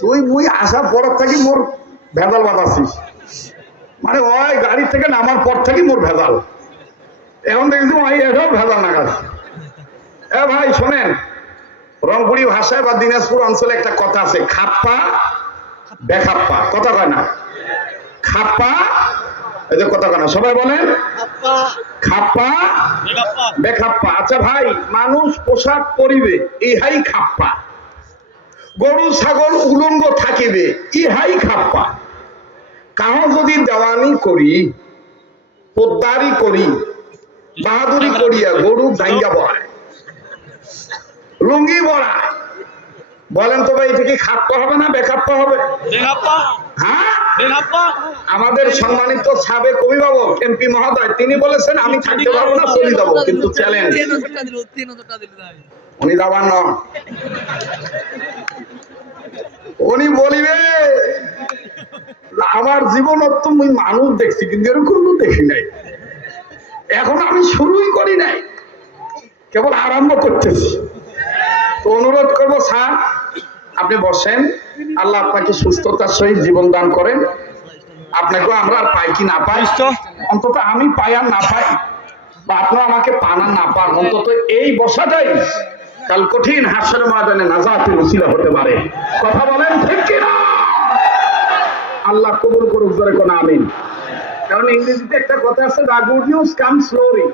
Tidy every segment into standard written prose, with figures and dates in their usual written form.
তুই মুই আসা পর থেকে মোর ভেজাল বাঁধাচ্ছিস, মানে ওই গাড়ি থেকে নামার পর থেকে মোর ভেজাল। এখন দেখছি ভাই এটাও ভেজাল নাগাল। এ ভাই শোনেন, রংপুরি ভাষায় বা দিনাজপুর অঞ্চলে একটা কথা আছে, খাপ্পা বেখাপ্পা, কথা কয় না? খাপ্পা, এই যে কথা কয় না, সবাই বলেন খাপ্পা বেখাপ্পা। আচ্ছা ভাই, মানুষ পোশাক পরিবে ইহাই খাপ্পা, গরু ছাগল উলঙ্গ থাকিবে ইহাই খাপ্পা। কাহ যদি দেওয়ানি করি, পোদ্দারি করি, বাহাদুরি করিয়া গরু দাঙ্গা বড়ায়, লুঙ্গি বড়ায়, বলেন তো ভাই এটা কি খাপ্পা হবে না বেখাপ্পা হবে? হ্যাঁ, আমাদের সম্মানিত সাবেক অভিভাবক এমপি মহোদয় তিনি বলেছেন আমি থাকতে পারবো না, চলে যাবো, কিন্তু চ্যালেঞ্জ উনি দাবার নন। উনি বলিবে আমার জীবনত তুমি মানুষ দেখছি কিন্তু এরকম দেখি নাই, এখন আমি শুরুই করি নাই, কেবল আরম্ভ করতেছি। তো অনুরোধ করবো স্যার আপনি বসেন, আল্লাহ আপনাকে সুস্থতার সহিত জীবন দান করেন। আপনাকেও আমরা আর পাই কি না পাই, অন্তত আমি পাই আর না পাই, বা আপনারা আমাকে পান আর না পান, অন্তত এই বসাটাই কাল কঠিন হাসরের ময়দানে নাজাতের ওসিলা হতে পারে। কথা বলেন ঠিক কিনা? আল্লাহ কবুল করুক, জোরে কোন আমিন। কারণ ইংরেজিতে একটা কথা আছে, দা গুড নিউজ কাম স্লোলি,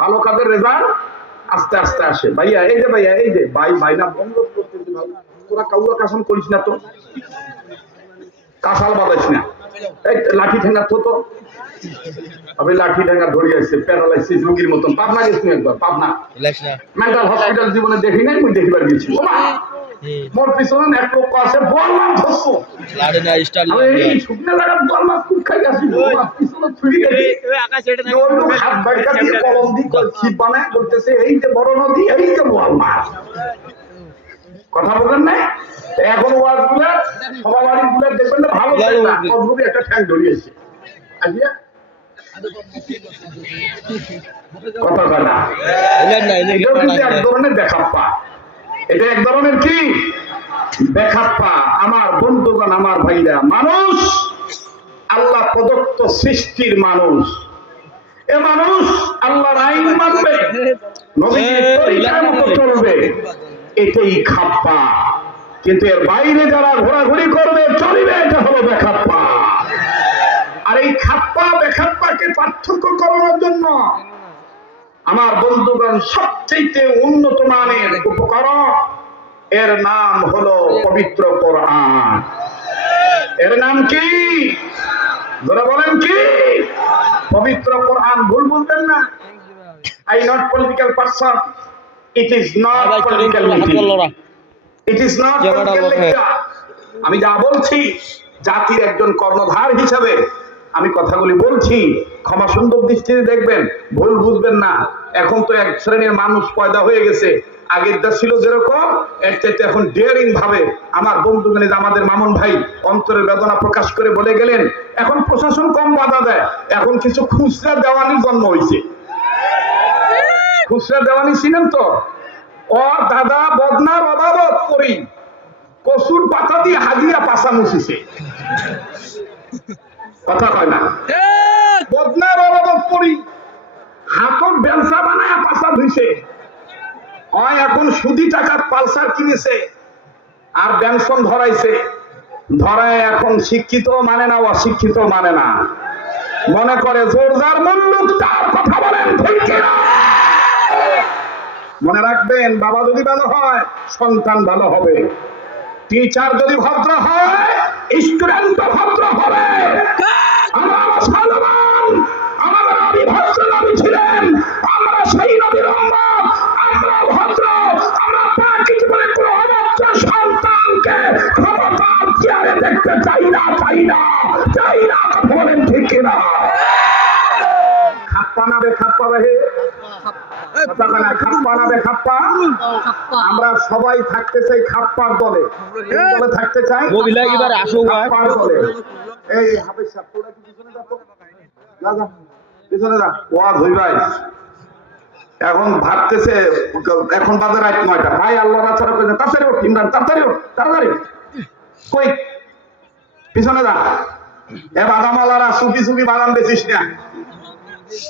ভালো কাজের রেজাল্ট আস্তে আস্তে আসে। ভাইয়া এই যে, ভাইয়া এই যে, ভাই ভাই না বন্ধ করতেছি ভাই, তোরা কাউয়া কাসম করিস না তো, কাঁঠাল বাজাইস না, এই লাঠি ঠেঙ্গা তো আমি লাঠি ঠেঙ্গা ধরিয়ে আসছে প্যারালাইসিস রোগীর মতন। পাবনা গেছি একবার, পাবনা মেন্টাল হসপিটাল জীবনে দেখি নাই, মুই দেখিবার গেছি। মোর পিছনে এক লোক আছে বল মাছ ধরছো, এই শুকনো জায়গার বল মাছ খুব খাই আসি, পিছনে ছুরি গেছি, ওই লোক হাত বাইকা দিয়ে কলম দিয়ে ছিপ বানায় করতেছে, এই যে বড় নদী, এই যে বল মাছ। কথা বলেন না? এখন ওয়াজ গুলা সবার বাড়ি গুলা দেখবেন না, ভালো কতগুলি একটা ঠ্যাং ধরিয়েছে আজিয়া কথা কয় না, এটাও কিন্তু এক ধরনের বেখাপ্পা, এটা এক ধরনের কি বেখাপ্পা। আমার বন্ধুগণ, আমার ভাইরা, মানুষ আল্লাহ প্রদত্ত সৃষ্টির মানুষ, এ মানুষ আল্লাহর আইন মানবে, নবীর তরিকার মতো চলবে, এটাই খাপ্পা। কিন্তু এর বাইরে যারা ঘোরাঘুরি করবে চলবে, এটা হলো বেখাপ্পা। আর এই খাপ্পা বেখাপ্পাকে পার্থক্য করানোর জন্য আমার বন্ধুগণ সবচেয়ে উন্নত মানের উপকরণ, এর নাম হলো পবিত্র কোরআন। এর নাম কি? যারা বলেন কি? পবিত্র কোরআন। ভুল বলবেন না। I not political person. It is not political meeting. It is not political lecture. আমি যা বলছি জাতির একজন কর্ণধার হিসাবে আমি কথাগুলি বলছি, ক্ষমা সুন্দর দৃষ্টিতে দেখবেন, ভুল বুঝবেন না। এখন তো এক শ্রেণীর মানুষ পয়দা হয়ে গেছে, আগেরটা ছিল যেরকম এর চাইতে এখন ডেয়ারিং ভাবে আমার বন্ধুগণ, আমাদের মামুন ভাই অন্তরের বেদনা প্রকাশ করে বলে গেলেন, এখন প্রশাসন কম বাধা দেয়, এখন কিছু খুচরা দেওয়ানির জন্ম হয়েছে। খুচরা দেওয়ানি ছিলেন তো, ও দাদা বদনার অবাবত করি কসুর পাতা দিয়ে হাজিয়া পাশা মুছিছে, কথা কয় না? বদনার অবাবত করি হাতত ব্যবসা বানায় পাশা ধুইছে, হয় এখন সুদি টাকার পালসার কিনেছে আর ব্যাংশন ধরাইছে, ধরায় এখন শিক্ষিত মানে না, অশিক্ষিত মানে না, মনে করে জোরদার মুল্লুক তার। কথা বলেন ঠিক কিনা? মনে রাখবেন, বাবা যদি ভালো হয় সন্তান ভালো হবে, টিচার যদি ভদ্র হয় স্টুডেন্ট ভদ্র হবে। আমার মুসলমান, আমাদের নবী ভদ্র নবী ছিলেন, আমরা সেই নবীর উম্মত, আমরা ভদ্র, আমরা পাকি জীবনে কোনো অভদ্র সন্তানকে ক্ষমতার চেয়ারে দেখতে চাই না, চাই না, চাই না। কথা বলেন ঠিক কিনা? খাপ্পা না বেখাপ্পা ভাই, আমরা সবাই থাকতে চাই খাপ্পার দলে। দলে থাকতে চাই খাপ্পার দলে। এই হাফেজ সাহেব তোরা কি পিছনে যা তো, যা যা পিছনে যা, ওয়াজ হই ভাই। এখন ভাবতেছে এখন বাজে রাত ৯টা, ভাই আল্লাহ রাছাড়া করে তাড়াতাড়ি ওঠ, ইমরান তাড়াতাড়ি ওঠ, তাড়াতাড়ি কই পিছনে যা। এ বাদামওয়ালারা চুপি চুপি বাদাম বেচিস না।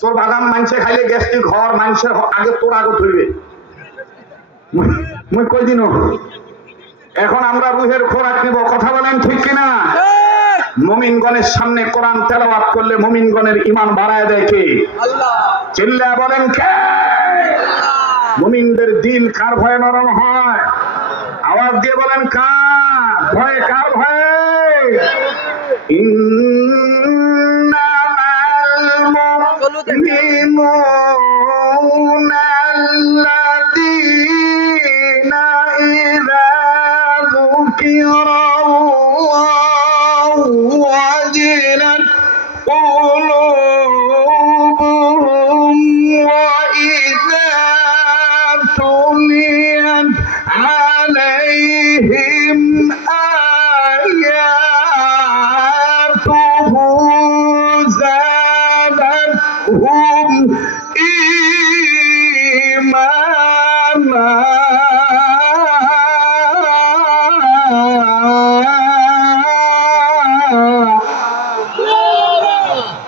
তোর বাদাম মানুষে খাইলে গ্যাস্ট্রিক ঘর মানুষের আগে তোর আগে ধরবে। মুই কই দিন এখন আমরা রুহের খোরাক নেব, কথা বলেন ঠিক কিনা? মুমিনগণের সামনে কোরআন তেলাওয়াত করলে মুমিনগণের ঈমান বাড়ায় দেয় কে? আল্লাহ। চিল্লায়া বলেন কে? মুমিনদের দিল কার ভয়ে নরম হয়? আওয়াজ দিয়ে বলেন কার ভয়ে? কার ভয়ে? ইন্নামাল মুমিনুনা আল্লাযীনা ইযা যুকিরাল্লাহু ওয়াজিলাত قلوبهم وإذا تليت عليهم آياته زادتهم إيمانا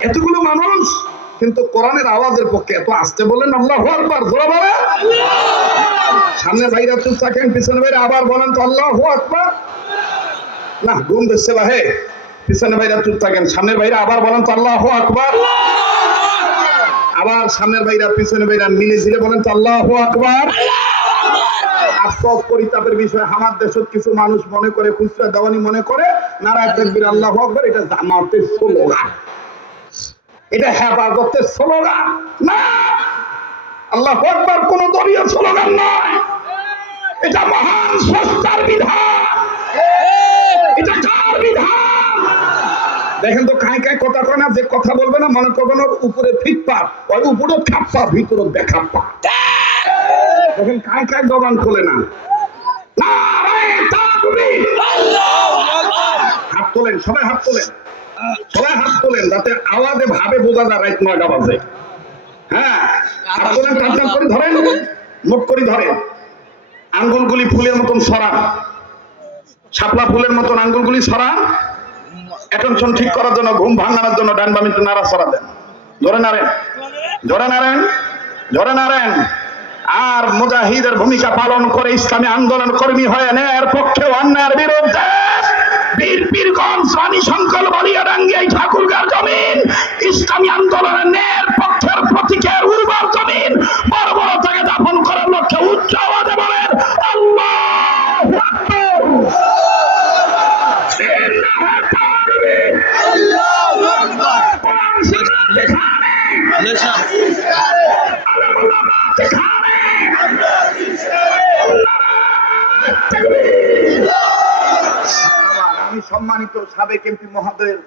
এতগুলো মানুষ কিন্তু কোরআনের আওয়াজের পক্ষে এত আসতে বলেন আল্লাহু আকবার, জোরে বলেন। সামনে ভাইরা চুপ থাকেন, পিছনে ভাইরা আবার বলেন তো আল্লাহু আকবার। না ঘুম ধরছে ভাই, পিছনে ভাইরা চুপ থাকেন, সামনের ভাইরা আবার বলেন তো আল্লাহু আকবার। আবার সামনের ভাইরা পিছনে ভাইরা মিলে ঝিলে বলেন তো আল্লাহু আকবার। আফসোস পরিতাপের বিষয়, আমার দেশের কিছু মানুষ মনে করে, খুচরা দেওয়ানি মনে করে নারায়ে তাকবীর আল্লাহু আকবার এটা জামাতের স্লোগান, এটা হেফাজতের স্লোগান না। আল্লাহু আকবার কোন দলীয় স্লোগান নয়, এটা মহান স্রষ্টার বিধান। এটা কার বিধান? দেখেন তো কাই কাই কথা কয় না, যে কথা বলবে না মনে করবেন ওর উপরে ফিটপাট, ওর উপরে খাপ্পা, ভিতরে দেখাপ্পা। দেখেন কাই কাই জবান খোলে না। নারায়ে তাকবীর, আল্লাহু আকবার। হাত তোলেন, সবাই হাত তোলেন, সবাই হাত তোলেন যাতে আওয়াজে ভাবে বোঝা যায় রাত 9টা বাজে। হ্যাঁ হাত তোলেন, টান করে ধরেন, মুখ করে ধরেন, আঙ্গুলগুলি ফুলের মতন সরান, শাপলা ফুলের মতন আঙ্গুলগুলি সরান। অ্যাটেনশন ঠিক করার জন্য, ঘুম ভাঙানোর জন্য ডান বাম একটু নাড়াচড়া দেন, ধরে নাড়েন, ধরে নাড়েন, ধরে নাড়েন। আর মুজাহিদের ভূমিকা পালন করে ইসলামী আন্দোলন কর্মী হয়ে ন্যায়ের পক্ষে অন্যায়ের বিরুদ্ধে বীর পীরগঞ্জ, রানী শঙ্কর, বালিয়াডাঙ্গি, ঠাকুরগাঁর জমিন ইসলামী আন্দোলনের ন্যায়ের পক্ষের প্রতীকের উর্বর জমিন বর্বরতাকে দাফন করার লক্ষ্যে উচ্চ আওয়াজে বলেন আল্লাহু আকবার, আল্লাহু আকবার। কোরআন শরীফ দেখানে আমি সম্মানিত সাবেক এমপি মহোদয়ের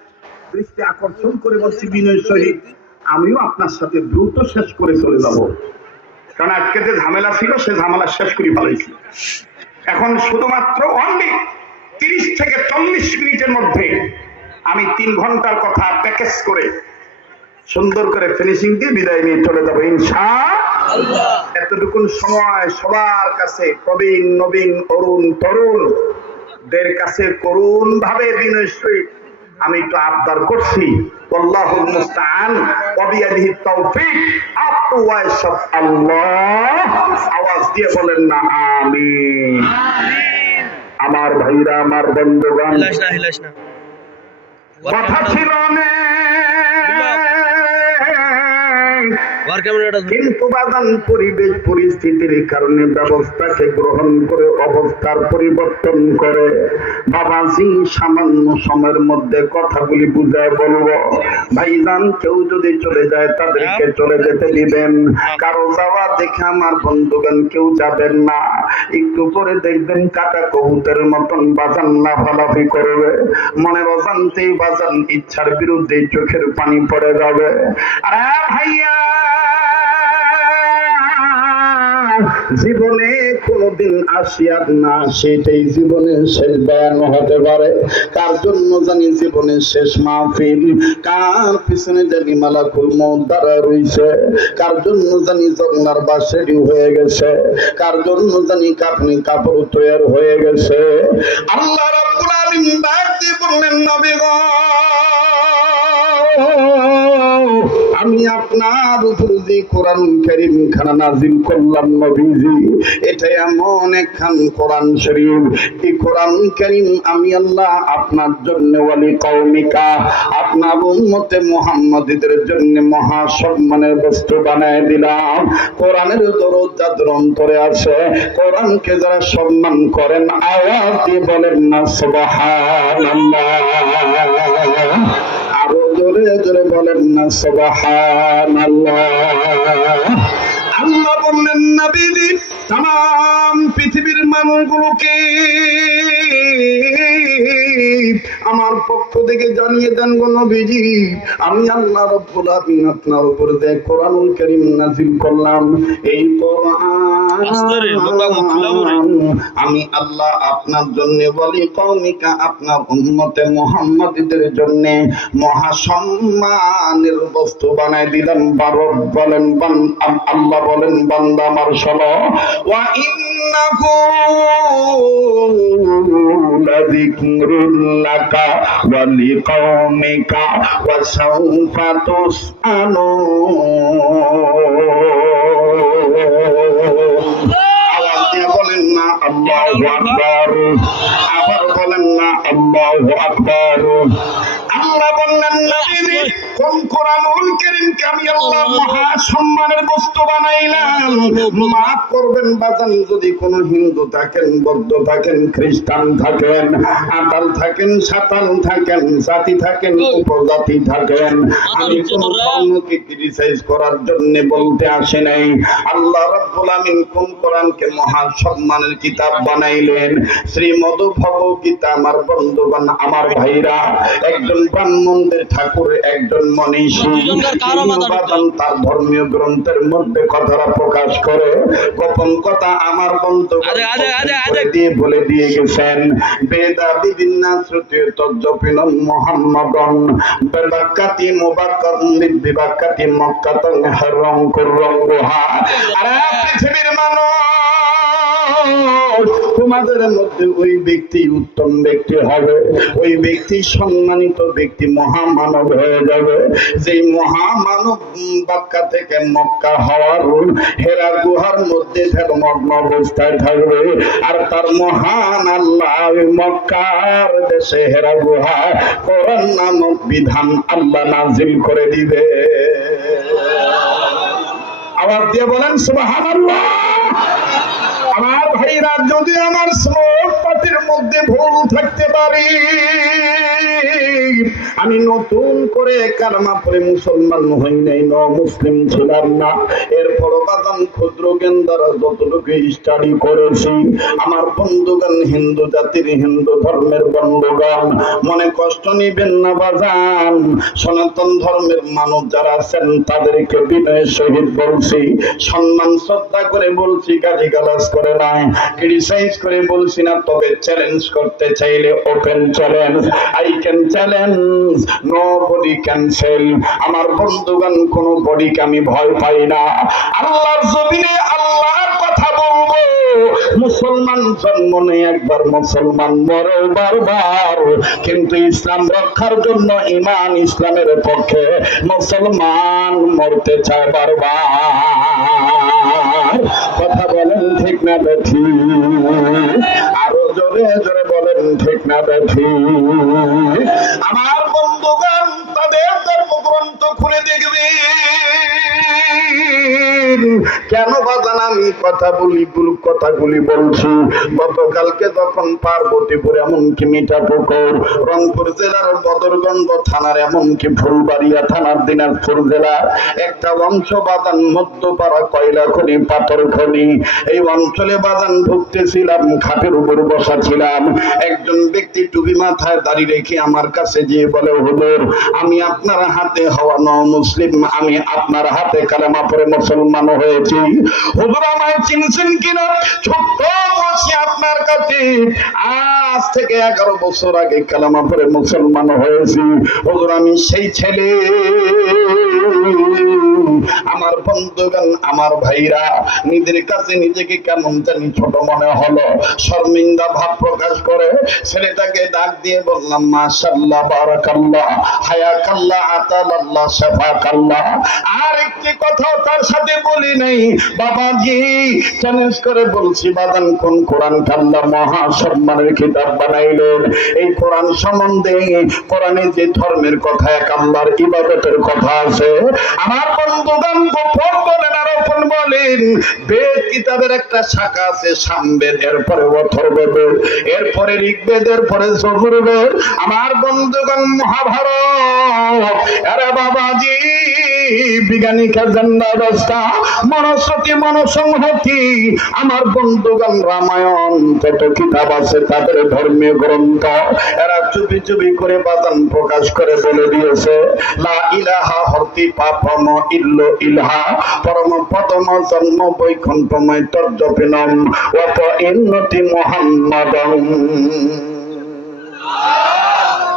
দৃষ্টি আকর্ষণ করে বলছি বিনয় সহিত, আমিও আপনার সাথে দ্রুত শেষ করে চলে যাব, কারণ আজকে যে ঝামেলা ছিল সে ঝামেলা শেষ করে ফেলেছি। এখন শুধুমাত্র অনলি 30 থেকে 40 মিনিটের মধ্যে আমি 3 ঘন্টার কথা প্যাকেজ করে সুন্দর করে ফিনিশিং দিয়ে বিদায় নিয়ে চলে যাবো ইনশাআল্লাহ। এতটুকুন সময় সবার কাছে প্রবীণ নবীন অরুণ তরুণদের কাছে করুণ ভাবে বিনয় সহিত আমি একটু আবদার করছি, আল্লাহুল মুস্তাআন ওয়া বিয়াদিহি তাওফীক, আপ টু ওয়াইস অফ আল্লাহ। আওয়াজ দিয়ে বলেন না আমিন। আমার ভাইরা, আমার বন্ধুগণ, কথা ছিল না কিন্তু বাদান পরিবেশ পরিস্থিতির কারণে ব্যবস্থাকে গ্রহণ করে অবস্থার পরিবর্তন করে বাবাজি সামান্য সময়ের মধ্যে কথাগুলি বুঝায় বলবো। ভাইজান কেউ যদি চলে যায় তাদেরকে চলে যেতে দিবেন, কারো যাওয়া দেখে আমার বন্ধুগণ কেউ যাবেন না। একটু পরে দেখবেন কাটা কবুতরের মতন বাজান লাফালাফি করবে, মনের অজান্তেই বাজান ইচ্ছার বিরুদ্ধে চোখের পানি পড়ে যাবে। আরে ভাইয়া, জীবনে কোনদিন আসিয়ার না সেটাই জীবনের শেষ বয়ান হতে পারে। কার জন্য জানি জীবনের শেষ মাহফিল, কার পিছনে জানি মালাকুল মউত দাঁড়ায় রইছে, কার জন্য জানি জগনার বাস রেডি হয়ে গেছে, কার জন্য জানি কাপড় তৈরি হয়ে গেছে। আল্লাহ রাব্বুল আলামিন বললেন নবী গো, আমি আপনার উপর যে কোরআন কারীম খানা নাজিল করলাম নবীজি, এটা এমন একখান কোরআন শরীফ, এই কোরআন কারীম আমি আল্লাহ আপনার জন্য ওয়ালি কওমিকা, আপনার উম্মতে মুহাম্মাদীদের জন্য মহা সম্মানের বস্তু বানায় দিলাম। কোরআনের দরদ যাদের অন্তরে আছে, কোরআনকে যারা সম্মান করেন, আওয়াজ দিয়ে বলেন না সুবহানাল্লাহ। আরো জোরে জোরে বলেন না সুবহানাল্লাহ। আল্লাহ বললেন নবীজি তাম পৃথিবীর মানুষগুলোকে আমার পক্ষ থেকে জানিয়ে দেন গো নবীজি, আমি আল্লাহ রাব্বুল আলামিন আপনার উপর যে কোরআনুল কারীম নাযিল করলাম, এই কোরআন আমি আল্লাহ আপনার জন্য বলি কওমিকা, আপনার উম্মতে মুহাম্মাদীদের জন্য মহা সম্মানের বস্তু বানায় দিলাম। বলেন আল্লাহ বলেন বান্দা আমার শোনো, ওয়া ইন্নাহু লাযিকরুল লাকা ওয়া লিকাওমিকা ওয়া সাওফা তুসআলুন। আওয়াজ দিয়ে বলেন না আল্লাহু আকবার, আবার বলেন না আল্লাহু আকবার। আল্লাহ বললেন নবীজি কোন কোরআনুল কারীমকে আমি আল্লাহ মহা সম্মানের বস্তু বানাইলাম। মাফ করবেন বাজান, যদি কোন হিন্দু থাকেন, বৌদ্ধ থাকেন, খ্রিস্টান থাকেন, আতাল থাকেন, সাতাল থাকেন, জাতি থাকেন, উপজাতি থাকেন, আমি কোন ধর্মকে ক্রিটিসাইজ করার জন্য বলতে আসে নাই। আল্লাহ রাব্বুল আমিন কোন কোরআনকে মহা সম্মানের কিতাব বানাইলেন, শ্রীমদ্ ভগবত গীতা। আমার বন্ধুগণ, আমার ভাইরা, একজন ব্রাহ্মণদের ঠাকুর, একজন মনীষী, তার ধর্মীয় গ্রন্থের মধ্যে কথাটা প্রকাশ করে, গোপন কথা আমার বন্ধু দিয়ে বলে দিয়ে গেছেন। বেদা বিভিন্ন শ্রুতি তজ্জপিনম মুহাম্মাদন বিবাক্কাতি মুবাক্কাত বিবাক্কাতি মক্কাতন হারাম কুররঙ্গুহা। আরে পৃথিবীর মানুষ, তোমাদের মধ্যে ওই ব্যক্তি উত্তম ব্যক্তি হবে, ওই ব্যক্তি সম্মানিত ব্যক্তি, মহামানব হয়ে যাবে, যেই মহামানব মক্কা থেকে মক্কা হওয়ার হেরা গুহার মধ্যে মগ্ন অবস্থায় থাকবে, আর তার মহান আল্লাহ মক্কার দেশে হেরা গুহা কোরআন নামক বিধান আল্লাহ নাজিল করে দিবে। আওয়াজ দিয়ে বলেন সুবহানাল্লাহ। আমার ভাইরা, যদি আমার শ্লোক পাঠের মধ্যে ভুল থাকতে পারি, আমি নতুন করে কালেমা পড়ে মুসলমান হই নাই, মুসলিম ছিলাম না। এরপর বাদাম ক্ষুদ্র জ্ঞান দ্বারা যতটুকু স্টাডি করেছি, আমার বন্ধুগণ, হিন্দু জাতির, হিন্দু ধর্মের বন্ধুগণ, মনে কষ্ট নিবেন না বাজান। সনাতন ধর্মের মানুষ যারা আছেন তাদেরকে বিনয়ের সহিত বলছি, সম্মান শ্রদ্ধা করে বলছি, গালিগালাজ করে নাই, ক্রিটিসাইজ করে বলছি না। তবে চ্যালেঞ্জ করতে চাইলে open challenge, I can challenge, nobody can fail. আমার বন্ধুগণ, কোন বডিকে আমি ভয় পাই না। আল্লাহর জমিনে আল্লাহর কথা বলবো। মুসলমান জন্ম নেই একবার, মুসলমান মরে বারবার, কিন্তু ইসলাম রক্ষার জন্য, ঈমান ইসলামের পক্ষে মুসলমান মরতে চায় বারবার। কথা বলেন ঠিক না বেঠি? আরো জোরে জোরে বলেন ঠিক না বেঠি? আমার বন্ধুগণ, তাদের ধর্মগ্রন্থ খুলে দেখবে। কেন বাজান আমি কথাগুলি বলছি? গতকালকে যখন পার্বতীপুর, এমনকি মিঠাপুকুর, রংপুর জেলার বদরগঞ্জ থানার, এমনকি ফুলবাড়িয়া থানার, দিনাজপুর জেলার একটা অংশ বাজান মধ্যপাড়া কয়লা খনি, পাথর খনি, এই অঞ্চলে বাজান ঢুকতেছিলাম, খাটের উপর বসা ছিলাম। একজন ব্যক্তি টুপি মাথায় দাঁড়িয়ে রেখে আমার কাছে গিয়ে বলে, হুজুর, আমি আপনার হাতে হওয়া মুসলিম, আমি আপনার হাতে কালেমা পড়ে মুসলমান হয়েছি। হুজুর আমায় চিনছেন কিনা? ছোট্ট বসে আপনার কাছে আজ থেকে 11 বছর আগে কালেমা পড়ে মুসলমান হয়েছি। হুজুর আমি সেই ছেলে। আমার বন্ধুগণ, আমার ভাইরা, নিজের কাছে নিজেকে কেমন জানি ছোট মনে হলো, শর্মিন্দা ভাব প্রকাশ করে ছেলেটাকে ডাক দিয়ে বললাম, মাশাআল্লাহ, বারাকাল্লাহ, হায়াকাল্লাহ, আতালাল্লাহ, শাফাকাল্লাহ। আর একটি কথা তার সাথে বলি নাই, বাবাজি চ্যালেঞ্জ করে বলছি, বাদান কোন কোরআন আল্লাহ মহা সম্মানের কিতাব বানাইলেন, এই কোরআন সম্বন্ধে, কোরআনে যে ধর্মের কথা, এক আল্লাহর ইবাদতের কথা আছে, আমার বন্ধুগণ গোপন বলেন আর ওপেন বলেন, বেদ কিতাবের একটা শাখা আছে সামবেদ, এরপরে অথর্ববেদ, এরপরে ঋগ্বেদ, এরপরে যজুর্বেদ। আমার বন্ধুগণ মহাভারত, আরে বাবাজি বিজ্ঞানিকা জন্মাবস্থা, মনস্মৃতি, মনসংহতি, আমার বন্ধুগণ রামায়ণ, যত কিতাব আছে তাদের ধর্মীয় গ্রন্থ, এরা চুপি চুপি করে বাদান প্রকাশ করে বলে দিয়েছে, লা ইলাহা হরতি পাপম ইল্ল ইলহা পরম পদম জন্ম বৈকুণ্ঠময় তর্জপিনম অপ ইন্নতি মুহাম্মাদম।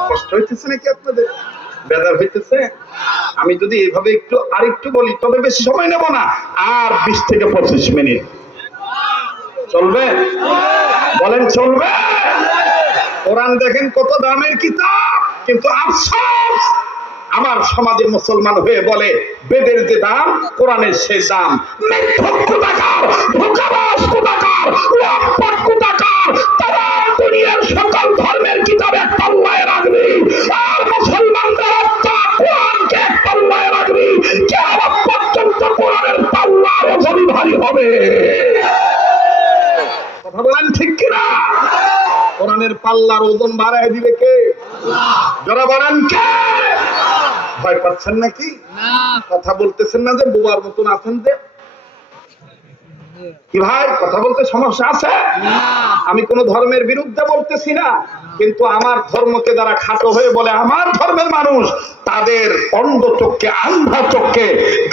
কষ্ট হইতেছে নাকি আপনাদের? বেদার হইতেছে? আমি যদি এইভাবে একটু আরেকটু বলি, তবে বেশি সময় নেব না, আর 20 থেকে 25 মিনিট চলবে? বলেন চলবে? কোরআন দেখেন কত দামের কিতাব, কিন্তু আফসোস আমার সমাজে মুসলমান হয়ে বলে বেদের যে দাম, কোরআনের সেই দাম। মিথ্যুক কোথাকার, ধোঁকাবাজ কোথাকার, লম্পট কোথাকার, তারা দুনিয়ার সকল ধর্মের কিতাব এক পাল্লায় রাখবে, আর মুসলমানদের হত্যা কোরআনকে এক পাল্লায় রাখবে। কিয়ামত পর্যন্ত কোরআনের পাল্লার ওজনই ভারী হবে। কথা বলেন ঠিক কিনা? কোরআনের পাল্লার ওজন বাড়ায় দিবে কে? যারা বলেন কে? ভয় পাচ্ছেন নাকি? কথা বলতেছেন না যে বোবার মতন আছেন যে? কি ভাই, কথা বলতে সমস্যা আছে? আমি কোন ধর্মের বিরুদ্ধে বলতেছি না, কিন্তু আমার ধর্মকে যারা খাটো হয়ে বলে আমার ধর্মের মানুষ, তাদের অন্ধ চোখকে, আন্ধা চোখকে,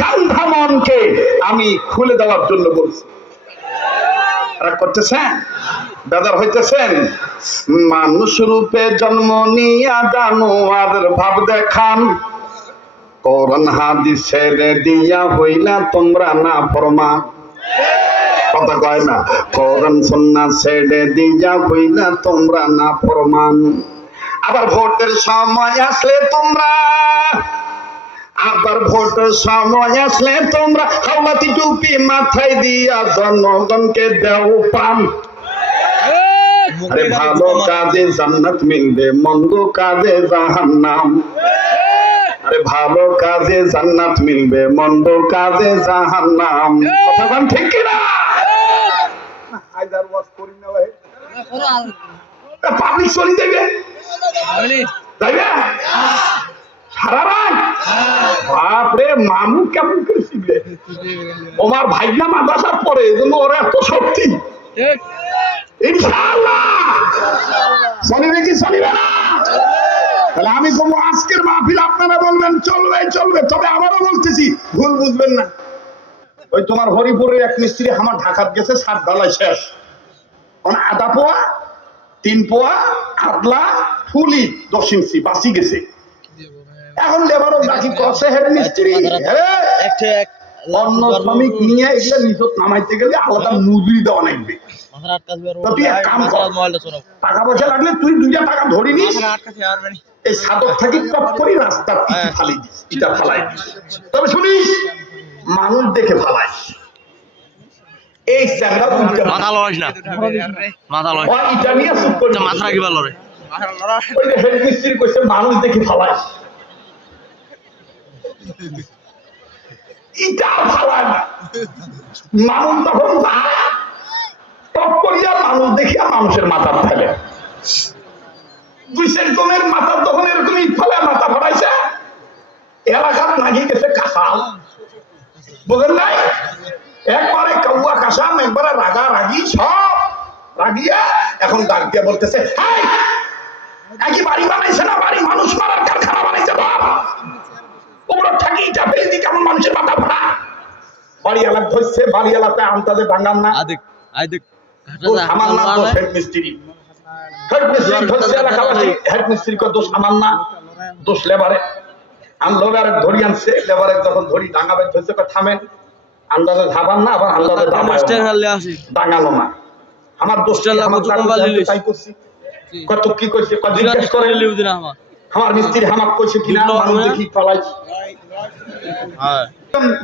গান্ধা মনকে আমি খুলে দেওয়ার জন্য বলছি। রাগ করতেছেন? বেজার হইতেছেন? মানুষ রূপে জন্ম নিয়া জানোয়ারের ভাব দেখান, কোরআন হাদিস ছেড়ে দিয়া হইলা তোমরা না ফরমান। কথা কয় না? কোরআন সুন্নাহ ছেড়ে দিয়া হইলা তোমরা না ফরমান। আবার ভোটের সময় আসলে তোমরা, আবার ভোটের সময় আসলে তোমরা হাওলাতি টুপি মাথায় দিয়া জনগণকে দেও পান। আরে ভালো কাজে জান্নাত মিলবে, মন্দ কাজে জাহান্নাম। আরে ভালো কাজে জান্নাত মিলবে, মন্দ কাজে জাহান্নাম। কথা বলেন ঠিক কি না? আইদার ওয়াজ করি না ভাই, পাবলিক চলি যাবে, যাইবে সারা রাত। বাপরে, মামু কেমন করে শিখবে? ওমার ভাইয়া মাদ্রাসার পরে, এজন্য ওরা এত শক্তি। ইনশাআল্লাহ চলিবে কি চলিবে না? তাহলে আমি বলবো আজকের মাহফিল আপনারা বলবেন চলবে চলবে, তবে আবারও বলতেছি ভুল বুঝবেন না। ওই তোমার হরিপুরের এক মিস্ত্রি আমার ঢাকার গেছে, 7 ঢালাই শেষ, আধা পোয়া, 3 পোয়া, আদলা ফুলি 10 ইঞ্চি বাঁচি গেছে। এখন লেবারও বাকি করছে হেড মিস্ত্রি, অন্য শ্রমিক নিয়ে এগুলো নিজত নামাইতে গেলে আলাদা মজুরি দেওয়া লাগবে। তুই এক কাম কর, টাকা পয়সা লাগলে তুই 2টা টাকা ধরে নিস, এই সাদক থাকি টপ করি রাস্তার ইটি ফালি দিস, ইটা ফালাই দিস। তবে শুনিস, মানুষ দেখে ফালাই। এই চ্যাংড়া মাথা লড়াইস না, মাথা লড়াই ওই ইটা নিয়ে চুপ করে মাথা রাখিবা লড়ে। ওই যে হেড মিস্ত্রি কইছে মানুষ দেখে ফালাই, ইটা ফালাই না। মানুষ তখন টপ করিয়া মানুষ দেখিয়া মানুষের মাথা ফেলে। 2 জনের মাথা তখন এরকম ইট ফেলে মাথা ফাটাইছে, এলাকার নাগি গেছে কাঁসাল, বুঝেন নাই? একবারে কাউয়া কাসাম, একবারে রাগা রাগি, সব রাগিয়া এখন ডাক দিয়ে বলতেছে, একই বাড়ি বানাইছে না, বাড়ি মানুষ মারার কারখানা বানাইছে। ওরা থাকি ইটা ফেলে দি কেমন মানুষের মাথা ফাটা। বাড়ি এলাক ধরছে, বাড়ি এলাকায় আন্তাজে ভাঙান না, আমার নাম তো হেড মিস্ত্রি। হেডমিস্ত্রি দোষ আমার না, দোষ লেবারে। আমি লেবারে ধরি আনছে, লেবারে যখন ধরি ডাঙাবে ধরছে থামেন, আন্দাজে ধাবান না, আবার আন্দাজে ডাঙালো না। আমার দোষ তাই করছি। কত কি করছে আমার মিস্ত্রি হামাক করছে কিনা মানুষ দেখি পালাই।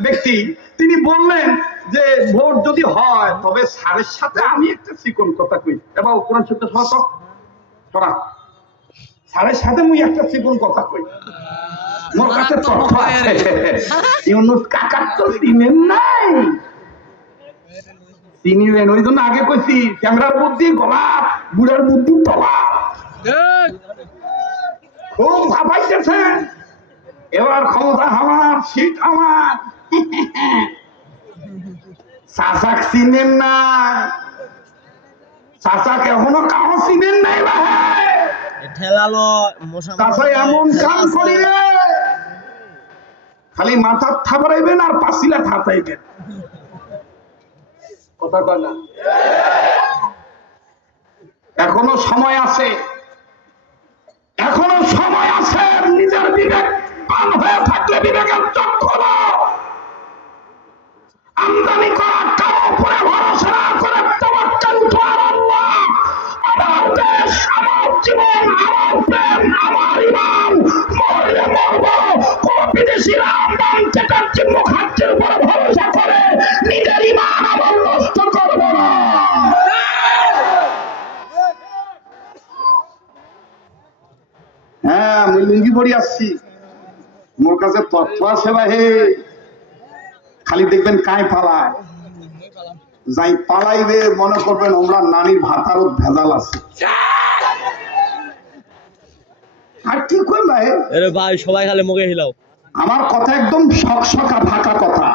ব্যক্তি তিনি বললেন যে ভোট যদি হয় তবে স্যারের সাথে আমি একটা চিকন কথা কই, এবং কোরআন শরীফে সরা স্যারের সাথে মুই একটা চিকন কথা কই। মোর কাছে তথ্য আছে, ইউনুস কাকার তো চিনেন নাই, চিনিবেন। ওই জন্য আগে কইছি ক্যামেরার বুদ্ধি গোলাপ, বুড়ার বুদ্ধি তলা। খুব ভাবাইতেছেন এবার ক্ষমতা আমার, সিট আমার। চাচাক চিনেন না, চাচাক এখনো কাউ চিনেন নাই ভাই। চাচা এমন কাম করিবে খালি মাথা থাপড়াইবেন আর পাঁচিলা থাপাইবেন, কথা কয় না। এখনো সময় আছে, এখনো সময় আছে। নিজের বিবেক পান হয়ে থাকলে বিবেকের চোখ খোলো। আমদানি করা কারো উপরে ভরসা না করে তাওয়াক্কুল আলাল্লাহ। আমার দেশ, আমার জীবন, আমার প্রেম, আমার ইমান, মরলে মরব। কোন বিদেশিরা আমদানি থেকে মুখার্জির উপর ভরসা করে নিজের ইমান আমল নষ্ট করব না। হ্যাঁ, আমি লুঙ্গি পরি আসছি, মোর কাছে তথ্য আছে ভাই। খালি দেখবেন কায় পালায়, যাই পালাইবে মনে করবেন আমরা নানির ভাতারও ভেজাল আছে। আর কি কই ভাই, আরে ভাই সবাই খালি মুখে হিলাও। আমার কথা একদম সকসকা ভাকা কথা।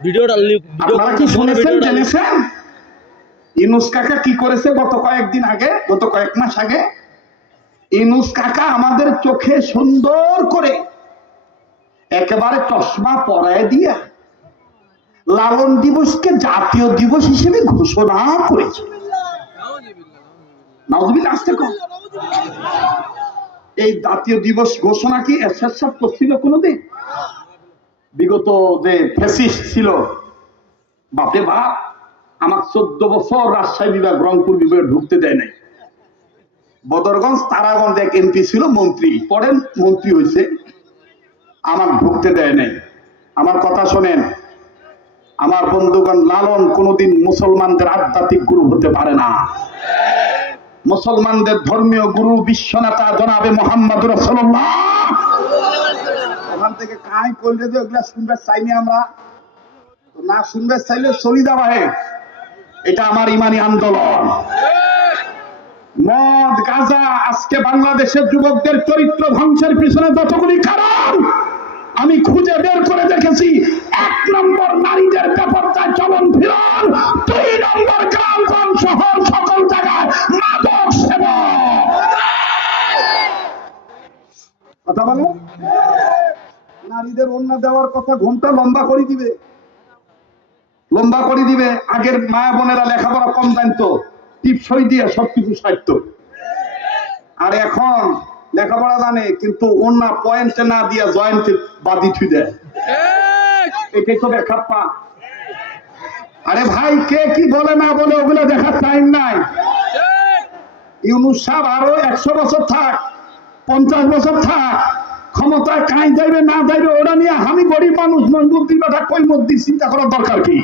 ভিডিওটা আপনারা কি শুনেছেন, জেনেছেন ইউনুস কাকা কি করেছে গত কয়েকদিন আগে, গত কয়েক মাস আগে? ইউনুস কাকা আমাদের চোখে সুন্দর করে একেবারে চশমা পরায় দিয়া লালন দিবসকে জাতীয় দিবস হিসেবে ঘোষণা করেছে। নাউজুবিল্লাহ, আসতে কম। এই জাতীয় দিবস ঘোষণা কি এরশাদ করছিল কোনদিন? বিগত যে ফ্যাসিস্ট ছিল, বাপে বাপ, আমার 14 বছর রাজশাহী বিভাগ, রংপুর বিভাগে ঢুকতে দেয় নাই। বদরগঞ্জ, তারাগঞ্জ এক এমপি ছিল, মন্ত্রী, পরের মন্ত্রী হয়েছে, আমার ঢুকতে দেয় নাই। আমার কথা শোনেন, আমার বন্ধুগণ, লালন কোনদিন মুসলমানদের আধ্যাত্মিক গুরু হতে পারে না। মুসলমানদের ধর্মীয় গুরু বিশ্বনেতা জনাবে মুহাম্মদ রাসূলুল্লাহ। ওখান থেকে কাই করলে যে ওগুলা শুনবে চাইনি আমরা, না শুনবে চাইলে চলি যাওয়া। এটা আমার ইমানি আন্দোলন। মদ, গাঁজা, আজকে বাংলাদেশের যুবকদের চরিত্র ধ্বংসের পিছনে যতগুলি কারণ আমি খুঁজে বের করে দেখেছি। 1 নম্বর নারীদের বেপরদায় চলন ফিরন, 2 নম্বর গ্রামগঞ্জ শহর সকল জায়গায় মাদক সেবন। কথা বলো, নারীদের ওন্না দেওয়ার কথা ঘন্টা লম্বা করে দিবে, লম্বা করে দিবে। আগের মায়া বোনেরা লেখাপড়া কম জানতো, টিপসই দিয়ে সবকিছু সারত। আর এখন লেখাপড়া জানে কিন্তু ওন্না পয়েন্টে না দিয়া জয়েন্টে বাদি থুই দেয়। এটাই তো বেখাপ্পা। আরে ভাই, কে কি বলে না বলে ওগুলো দেখার টাইম নাই। ইউনুস সাহেব আরো 100 বছর থাক, 50 বছর থাক, ক্ষমতায় কাই যাইবে না যাইবে ওরা নিয়ে আমি গরিব মানুষ, মজবুতি কথা কই মধ্যে চিন্তা করার দরকার কি?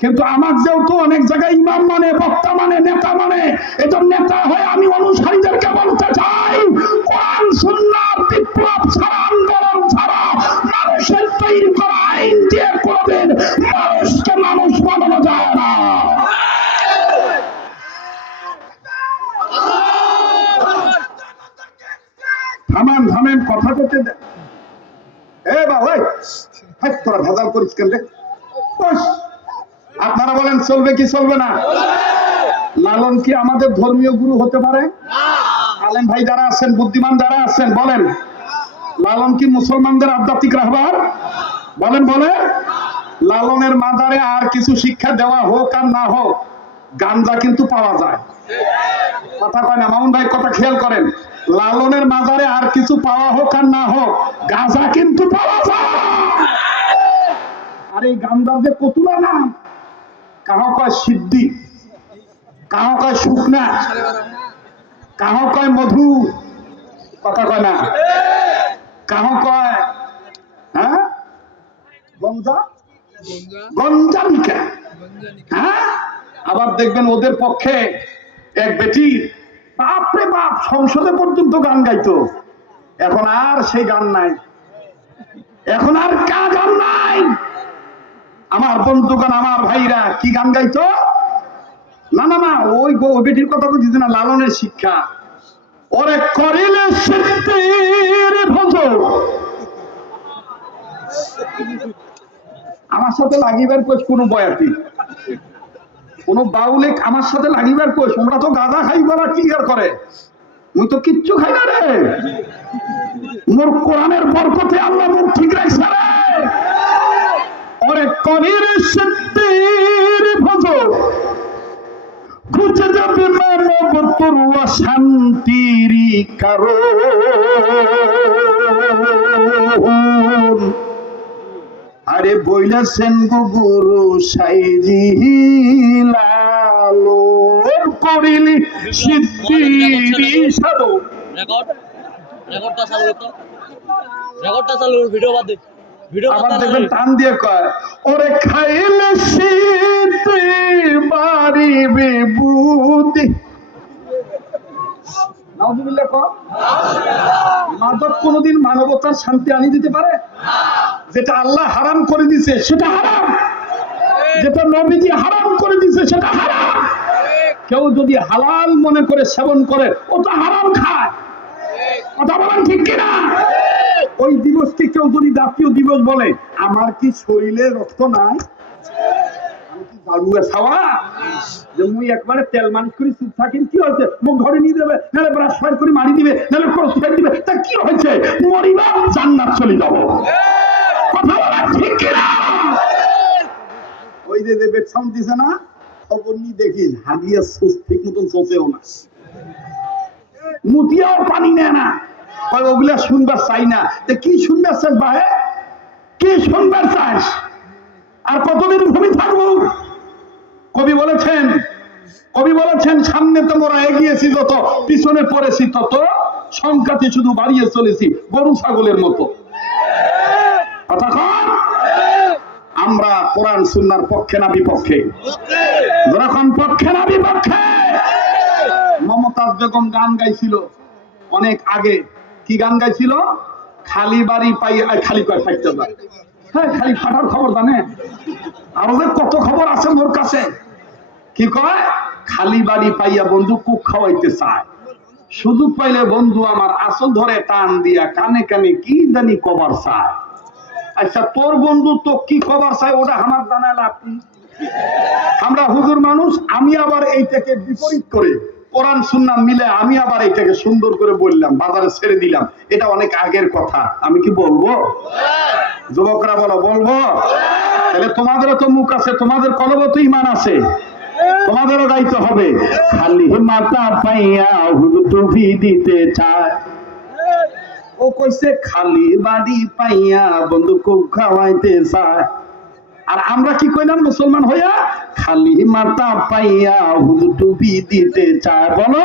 কিন্তু আমার যেহেতু অনেক জায়গায় ইমাম মানে, বক্তা মানে, নেতা মানে, এদের নেতা হয়ে আমি অনুসারীদেরকে বলতে চাই, কোরআন সুন্নাহর বিপ্লব ছাড়া, আন্দোলন ছাড়া, মানুষের তৈরি করা আইন দিয়ে কোনদিন মানুষকে মানুষ বানানো যায় না। থামান থামেন, কথা করতে দেন। এ বাবা, তোরা ভেজাল করিস কেন রে? আপনারা বলেন চলবে কি চলবে না? লালন কি আমাদের ধর্মীয় গুরু হতে পারে? আলেম ভাই যারা আছেন, বুদ্ধিমান যারা আছেন, বলেন লালন কি মুসলমানদের আধ্যাত্মিক রাহবার? বলেন বলে। লালনের মাজারে আর কিছু শিক্ষা দেওয়া হোক আর না হোক, গাঞ্জা কিন্তু পাওয়া যায়। কথা কয় না মামুন ভাই, কথা খেয়াল করেন। লালনের মাজারে আর কিছু পাওয়া হোক আর না হোক, গাঁজা কিন্তু পাওয়া যায়। আর এই গাঞ্জার যে কতুলা না, কাহ কয় সিদ্ধি, কাহ কয় শুকনা, কাহ কয় মধু, কথা কয় না, কাহ কয় হ্যাঁ গঞ্জা, গঞ্জানিকা। হ্যাঁ, আবার দেখবেন ওদের পক্ষে এক বেটি বাপরে বাপ সংসদে পর্যন্ত গান গাইতো। এখন আর সেই গান নাই, এখন আর কা গান নাই। আমার বন্ধুগণ, আমার ভাইরা কি গান গাইতো? না না না, ওই বেটির কথা বলছি না, লালনের শিক্ষা। ওরে করিলে সিদ্ধির ভোজ, আমার সাথে লাগিবার কোচ কোন বয়াতি, কোন বাউলে আমার সাথে লাগিবার কোচ। তোমরা তো গাঁদা খাইবার কি আর করে, মুই তো কিচ্ছু খাই না রে। মোর কোরআনের বরকতে আল্লাহ মুখ ঠিক রাখছে রে। ওরে করিলে সিদ্ধির ভোজ, খুঁজে যাবে মানব তোর শান্তির কারণ। আরে বইলেছেন গুরু সাইজি লালন, করিলি সিদ্ধির সাধন। আবার দেখবেন টান দিয়ে কয়, ওরে খাইলে সিদ্ধি বাড়িবে বুদ্ধি। নাউজুবিল্লাহ কও। মাদক কোনদিন মানবতার শান্তি আনি দিতে পারে? যেটা আল্লাহ হারাম করে দিছে সেটা হারাম, যেটা নবীজি হারাম করে দিছে সেটা হারাম। কেউ যদি হালাল মনে করে সেবন করে, ওটা হারাম খায়। কথা বলেন ঠিক কিনা? ওই দিবসকে কেউ যদি জাতীয় দিবস বলে, আমার কি শরীরে রক্ত নাই? আমি কি দারুয়া ছাওয়া যে মুই একবারে তেল মালিশ করে চুপ থাকিম? কি হয়েছে? মুখ ঘরে নিয়ে দেবে, নাহলে ব্রাশ ফাইল করে মারি দিবে, নাহলে ক্রস ফাইল দিবে, তা কি হয়েছে? মরিবা, জান্নাত চলে যাবো। কথা বলেন ঠিক কিনা? ওই যে বেড সাউন্ড দিছে না, খবর নিয়ে দেখিস হাদিয়া ঠিক মতন চোখেও না, মুতিয়াও পানি নেয় না। ওগুলা শুনবার চাই না। কি শুনবার চাস ভাই? কি শুনবার চাস? আর কতদিন ভূমি থাকবো? কবি বলেছেন সামনে তো মোরা এগিয়েছি যত, পিছনে পড়েছি তত, সংখ্যাতে শুধু বাড়িয়ে চলেছি গরু ছাগলের মতো। কথা কন। আমরা কোরআন সুন্নাহর পক্ষে না বিপক্ষে? যখন পক্ষে না বিপক্ষে। মমতাজ বেগম গান গাইছিল অনেক আগে। কি গান গাইছিল? খালি বাড়ি পাই, খালি কয় ফাইতে যায়। হ্যাঁ, খালি ফাটার খবর জানে, আরো যে কত খবর আছে মোর কাছে। কি কয়? খালি বাড়ি পাইয়া বন্ধু কুক খাওয়াইতে চায়, সুযোগ পাইলে বন্ধু আমার আসল ধরে টান দিয়া কানে কানে কি জানি কবার চায়। আচ্ছা, তোর বন্ধু তো কি কবার চায় ওটা আমার জানায় লাভ কি? আমরা হুজুর মানুষ, আমি আবার এইটাকে বিপরীত করে কোরআন সুন্নাহ মিলে আমি আবার এইটাকে সুন্দর করে বললাম, বাজারে ছেড়ে দিলাম। এটা অনেক আগের কথা, আমি কি বলবো? যুবকরা বলবো? তাহলে তোমাদেরও তো মুখ আছে, তোমাদের কলবে তো ঈমান আছে, তোমাদেরও গাইতে হবে। খালি মাথা পাইয়া হুজুর টুপি দিতে চায়। ও কইছে খালি বাড়ি পাইয়া বন্ধু কুক খাওয়াইতে চায়। আর আমরা কি কইলাম মুসলমান হইয়া? খালি মাথা পাইয়া হুজুর টুপি দিতে চায়। বলো,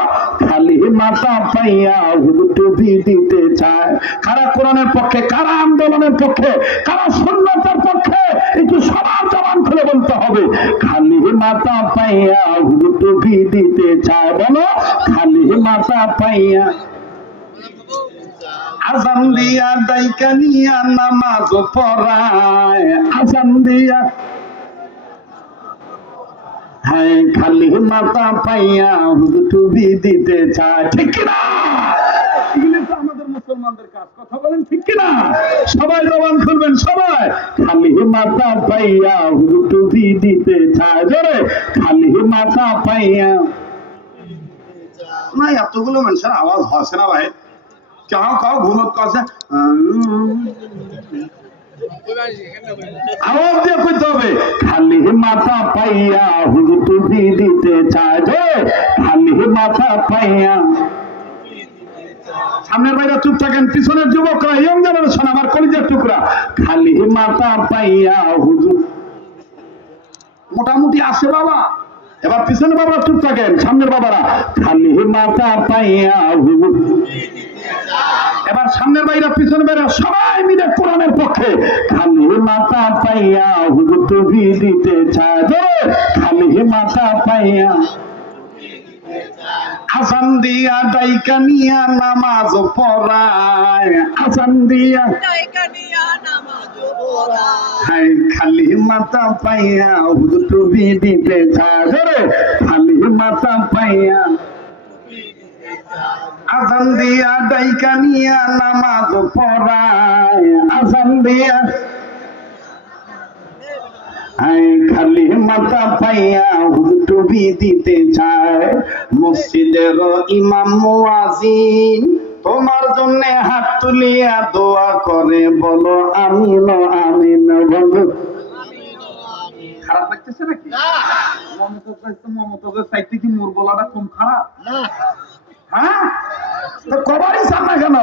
খালি মাথা পাইয়া হুজুর টুপি দিতে চায়। কারা কোরআনের পক্ষে, কারা আন্দোলনের পক্ষে, কারা সুন্নাতের পক্ষে? একটু সবার জবান খুলে বলতে হবে। খালি মাথা পাইয়া হুজুর টুপি দিতে চায়। বলো, খালি মাথা পাইয়া। আজান দিয়া দাইকা নিয়া নামাজ পড়ায়, আজান দিয়া, হ্যাঁ, খালি মাথা পাইয়া হুজুর টুপি দিতে চায়। ঠিক কিনা? এগুলো তো আমাদের মুসলমানদের কাজ। কথা বলেন ঠিক কিনা? সবাই জবান খুলবেন, সবাই। খালি মাথা পাইয়া হুজুর টুপি দিতে চায়। জোরে, খালি মাথা পাইয়া। না, এতগুলো মানুষের আওয়াজ হচ্ছে না ভাই। কাউ ঘুমত কাছে আওয়াজ দিয়ে কইতে হবে, খালি মাথা পাইয়া হুজুর টুপি দিতে চায় রে, খালি মাথা পাইয়া। সামনের বাইরে চুপ থাকেন, পিছনের যুবকরা, ইয়ং জেনারেশন, আমার কলিজার টুকরা, খালি মাথা পাইয়া হুজুর। মোটামুটি আসে বাবা। এবার পিছনে বাবা চুপ থাকেন, সামনের বাবারা, খালি মাথা পাইয়া হুজুর। এবার সামনের বাইরে পিছনের বাইরে সবাই মিলে কোরআনের পক্ষে, খালি মাথা পাইয়া হুজুর টুপি দিতে চায় রে, খালি মাথা পাইয়া। আসান দিয়া ডাইকা নিয়া নামাজ পড়ায়, আসান দিয়া হাই, খালি মাথা পাইয়া হুজুর টুপি দিতে চায় রে, খালি মাথা পাইয়া। আসান দিয়া ডাইকা নিয়া নামাজ পড়ায়, আসান দিয়া হাই, খালি মাথা পাইয়া হুজুর টুপি দিতে চায়। মসজিদের ইমাম মুয়াজ্জিন তোমার জন্য হাত তুলিয়া দোয়া করে, বলো আমিন আমিন। বলো খারাপ লাগতেছে নাকি? মমতাজের চাইতে কি মোর গলাটা কম খারাপ? হ্যাঁ, কবারই চান না কেন?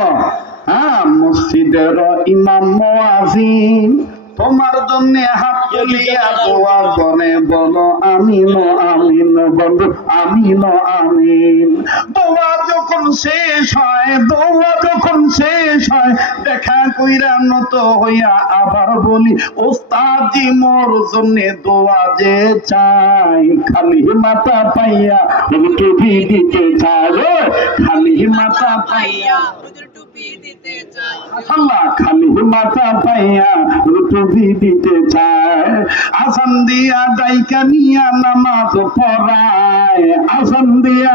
হ্যাঁ, মসজিদের ইমাম মুয়াজ্জিন তোমার জন্য হাত তুলিয়া দোয়া করে, বলো আমিন আমিন। বলো আমিন আমিন। দোয়া যখন শেষ হয়, দোয়া যখন শেষ হয়, দেখা কইরা নত হইয়া আবার বলি, ওস্তাদি মোর জন্য দোয়া যে চাই, খালি মাথা পাইয়া টুপি দিতে চায়, খালি মাথা পাইয়া আল্লাহ, খালি মাথা পাইয়া টুপি দিতে চায়। আসান দিয়া ডাইকা নিয়া নামাজ পড়ায়, আসান দিয়া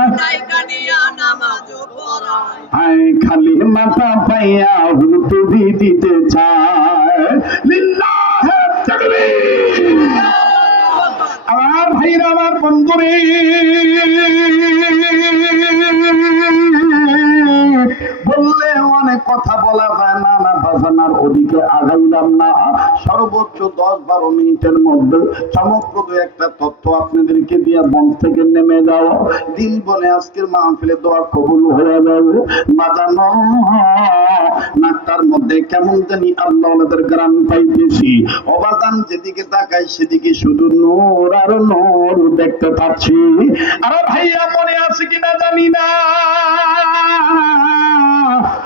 হায়, খালি মাথা পাইয়া টুপি দিতে চায়। লিল্লাহে তাকবীর। আমার ভাইরা, আমার বন্ধুরে, বললে অনেক কথা বলা যায় না, না বাজানার ওদিকে আগাইলাম না। সর্বোচ্চ 10-12 মিনিটের মধ্যে সমগ্র একটা তথ্য আপনাদেরকে দিয়ে মঞ্চ থেকে নেমে যাও। দিন বলে আজকের মাহফিলে দোয়া কবুল হয়ে যাবে। বাজানো নাকটার মধ্যে কেমন জানি আল্লাহ ওনাদের গ্রাম পাইতেছি। অবাদান যেদিকে তাকাই সেদিকে শুধু নূর আর নূর দেখতে পাচ্ছি। আরে ভাইয়া মনে আছে কিনা জানি না,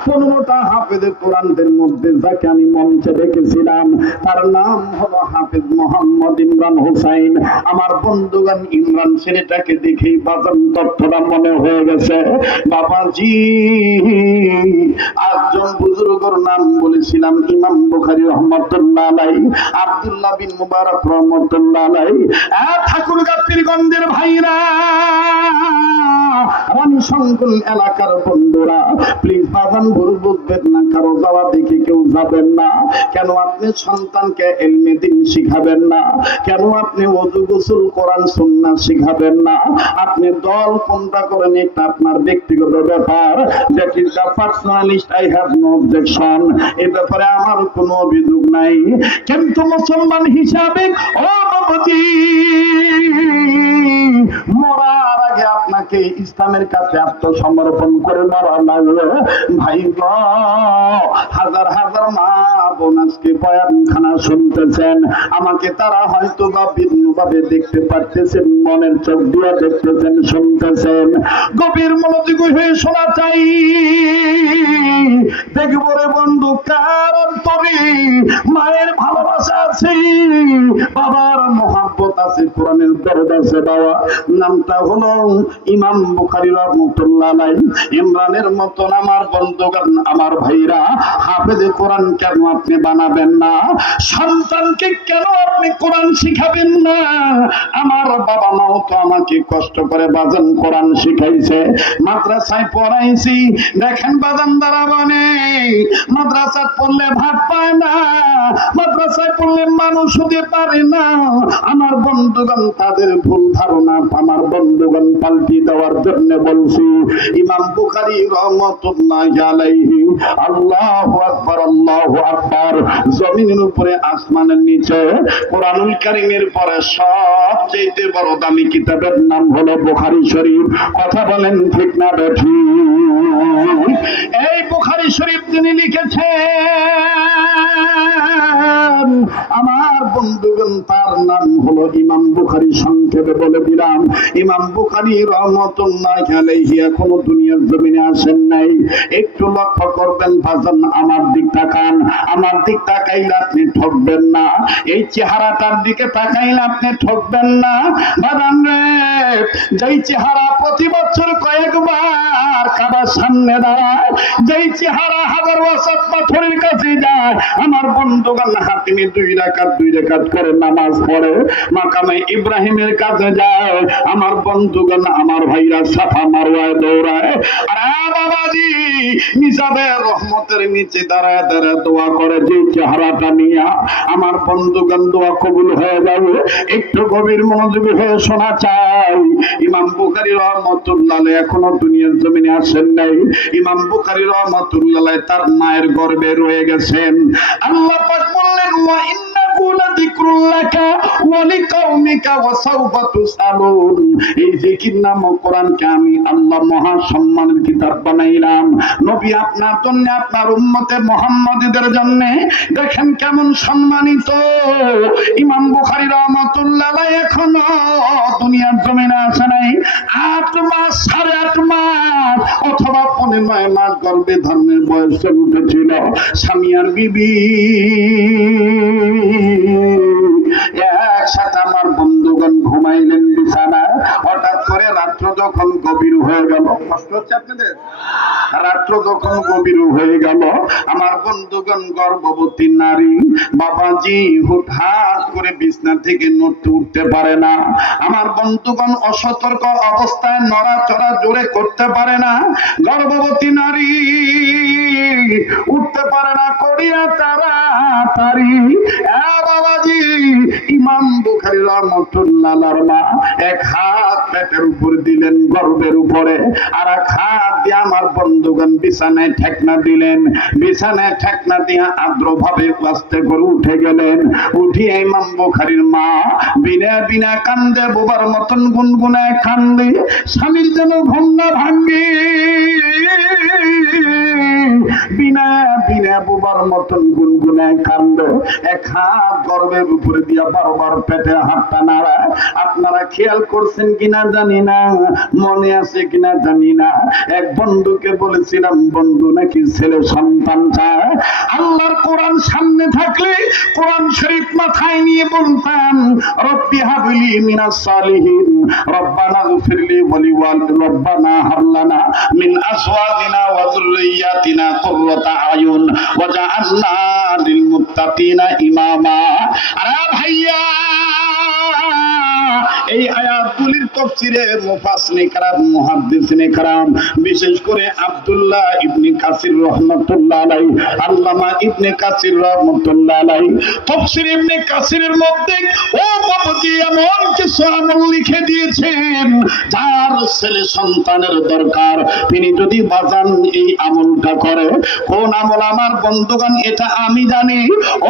15টা হাফেজে কোরআনদের মধ্যে যাকে আমি মঞ্চে দেখেছিলাম তার নাম হলো হাফেজ মোহাম্মদ ইমরান হোসাইন। আমার বন্ধুগণ, ইমরান ছেলেটাকে দেখেই বাজান তথ্যটা মনে হয়ে গেছে। বাবাজি, একজন বুজুর্গর নাম বলেছিলাম, ইমাম বুখারী রহমাতুল্লাহ আলাইহি, আব্দুল্লাহ বিন মুবারক রহমাতুল্লাহ আলাইহি। ঠাকুরগাঁ পীরগঞ্জের ভাইরা, রানী সংকুল এলাকার বন্ধুরা, প্লিজ বাজান ভুল বুঝবেন না, কারো যাওয়া দেখে কেউ যাবেন না। কেন আপনি সন্তানকে ইলমে দ্বীন শিখাবেন না? কেন আপনি ওযু গোসল কোরআন সুন্নাহ শিখাবেন না? আপনি দল কোনটা করেন এটা আপনার ব্যক্তিগত ব্যাপার। That is the personalist, I have no objection. এই ব্যাপারে আমার কোনো অভিযোগ নাই। কিন্তু মুসলমান হিসাবে ও বাবাজি, মরার আগে আপনাকে ইসলামের কাছে আত্মসমর্পণ করে মরা লাগবে। ভাই গো, হাজার হাজার মা বোন আজকে বয়ানখানা শুনতেছেন, আমাকে তারা হয়তো বা ভিন্নভাবে দেখতে পারতেছেন, মনের চোখ দিয়ে দেখতেছেন, শুনতেছেন। গভীর মনোযোগ হয়ে শোনা চাই। দেখবো রে বন্ধু, কার অন্তরে মায়ের ভালোবাসা আছে, বাবার মহব্বত আছে, কোরআনের দরদ আছে। বাবা নামটা হলো ইমাম বুখারী রহমাতুল্লাহ আলাইহি। ইমরানের মতন আমার বন্ধুগণ, আমার ভাইরা, হাফেজে কোরআন কেন আপনি বানাবেন না? সন্তানকে কেন আপনি কোরআন শিখাবেন না? আমার বাবা মাও তো আমাকে কষ্ট করে বাজান কোরআন শিখাইছে, মাদ্রাসায় পড়াইছি। দেখেন বাজান দ্বারা মানে মাদ্রাসা পড়লে ভাত পায় না, মাদ্রাসায় পড়লে মানুষ হতে পারে না। আমার বন্ধুগণ তাদের ভুল ধারণা আমার বন্ধুগণ পাল্টি দেওয়ার জন্য বলছি। ইমাম বুখারী রাহমাতুল্লাহি আলাইহি আল্লাহু আকবার আল্লাহু আকবার, জমিনের উপরে আসমানের নিচে কোরআনুল কারীমের পরে সবচেয়ে বড় দামি কিতাবের নাম হলো বুখারী শরীফ। কথা বলেন ঠিক না বেঠিক? এই বুখারী শরীফ তিনি লিখেছেন আমার বন্ধুগণ, তার নাম হলো ইমাম বুখারী। সংক্ষেপে বলে দিলাম, ইমাম বুখারী রাহমাতুল্লাহি আলাইহি এখনো দুনিয়ার জমিনে আসেন নাই। একটু লক্ষ্য করবেন বাজান, আমার দিক তাকান, আমার দিক তাকাইলে আপনি ঠকবেন না। এই চেহারাটার দিকে তাকাইলে আপনি ঠকবেন না বাজান রে। যেই চেহারা প্রতি বছর কয়েকবার কাবার সামনে দাঁড়ায়, যেই চেহারা হাজার বছর পাথরের কাছে যায়, আমার বন্ধুগণ হাতিমে দুই রাকাত করে নামাজ পড়ে মাকামে ইব্রাহিমের কাছে যায়, আমার বন্ধুগণ আমার ভাইরা সাফা মারওয়ায় দৌড়ায়। আর বাবাজি নিজাবের রহমতের নিচে দাঁড়ায় দাঁড়ায় দোয়া করে, যে চেহারাটা নিয়ে আমার বন্ধুগণ দোয়া কবুল হয়ে যাবে। একটু গভীর মনোযোগী হয়ে শোনা চাই। ইমাম বুখারী রাহমাতুল্লাহ আলাইহি এখনো দুনিয়ার জমিনে আসেন নাই। ইমাম বুখারী রাহমাতুল্লাহ আলাইহি তার মায়ের গর্ভে রয়ে গেছেন। আল্লাহ পাক বললেন, ওয়া ইন্নাহু লাযিকরুল লাকা ওয়া লিকাওমিকা ওয়া সাওফা তুসআলুন। এই জিকির নামক কোরআনকে আমি আল্লাহ মহা সম্মানের কিতাব বানাইলাম নবী আপনার জন্য, আপনার উম্মতে মুহাম্মাদীদের জন্য। দেখেন কেমন সম্মানিত। ইমাম বুখারী রাহমাতুল্লাহ আলাইহি এখনো দুনিয়ার জমিনে আসে নাই। 8 মাস 8.5 মাস অথবা 15 মাস গর্ভে ধারণের বয়সে উঠেছিল। স্বামীর বিবি একসাথে আমার বন্ধুগণ ঘুমাইলেন বিছানায়। হঠাৎ করে রাত্র যখন গভীর হয়ে গেল, কষ্ট হচ্ছে আপনাদের? রাত্র যখন গভীর হয়ে গেল, আমার বন্ধুগণ গর্ভবতী নারী বাবাজি হুটহাট করে বিছনা থেকে নড়তে উঠতে পারে না। আমার বন্ধুগণ অসতর্ক অবস্থায় নড়াচড়া জোরে করতে পারে না। গর্ভবতী নারী উঠতে পারে না, করিয়া তাড়াতাড়ি বাবাজি ইমাম বুখারী রাহমাতুল্লাহ আলাইহির মা এক হাত পেটের উপর দিলেন, গর্ভের উপরে, আর এক হাত দিয়ে আমার বন্ধুগণ বিছানায় ঠেকনা দিলেন। বিছানায় ঠেকনা দিয়ে আদ্রভাবে আস্তে করে উঠে গেলেন। উঠিয়ে ইমাম বুখারীর মা বিনা বিনা কান্দে, বোবার মতন গুনগুনায় কান্দে, স্বামীর যেন ঘুম না ভাঙে। বিনা বিনা বোবার মতন গুনগুনায় কান্দে, এক হাত গর্ভের উপরে দিয়া বারবার পেটে হাতটা নাড়ায়। আপনারা খেয়াল করছেন কিনা জানি না, মনে আছে কিনা জানি না, এক বন্ধুকে বলেছিলাম বন্ধু নাকি ছেলে সন্তান চায়। আল্লাহর কোরআন সামনে থাকলে কোরআন শরীফ মাথায় নিয়ে বলতাম, রব্বি হাবলি মিনাস সালিহিন, রব্বানা গফিরলি রব্বানা হাবলানা মিন আজওয়াজিনা ওয়া যুররিয়াতিনা কুররাতা আয়ুন ওয়াজআলনা লিল মুত্তাকিনা ইমামা। আরে ভাইয়া, এই আয়াতগুলির তাফসীরে মুফাসসিরিন کرام মুহাদ্দিসিন کرام বিশেষ করে আব্দুল্লাহ ইবনে কাসির রাহমাতুল্লাহ আলাইহি, আল্লামা ইবনে কাসির রাহমাতুল্লাহ আলাইহি তাফসীর ইবনে কাসিরের মধ্যে ও বাবাজি এমন কিছু আমল লিখে দিয়েছেন, যার ছেলে সন্তানের দরকার তিনি যদি বাজান এই আমলটা করে। কোন আমল আমার বন্ধুগণ? এটা আমি জানি,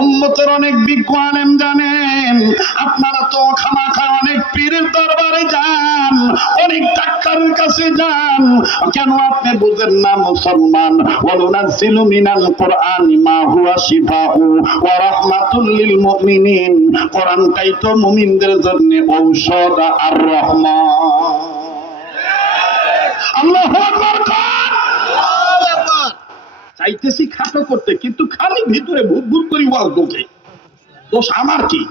উম্মতের অনেক বিজ্ঞ আলেম জানেন। আপনারা তো খামাখা অনেক পীরের দরবারে যান, অনেক ডাক্তারের কাছে যান, কেন আপনি বুঝেন না মুসলমান? ওয়ানুনাজ্জিলু মিনাল কুরআনি মা হুয়া শিফাউ ওয়া রাহমাতুল লিল মুমিনিন। কোরআনটাই তো মুমিনদের জন্য ঔষধ আর রহমত। আল্লাহু আকবার। চাইতেছি খাটো করতে, কিন্তু খালি ভিতরে ভূত ভূত করি ওয়াজ ঢোকে। দোষ আমার কি?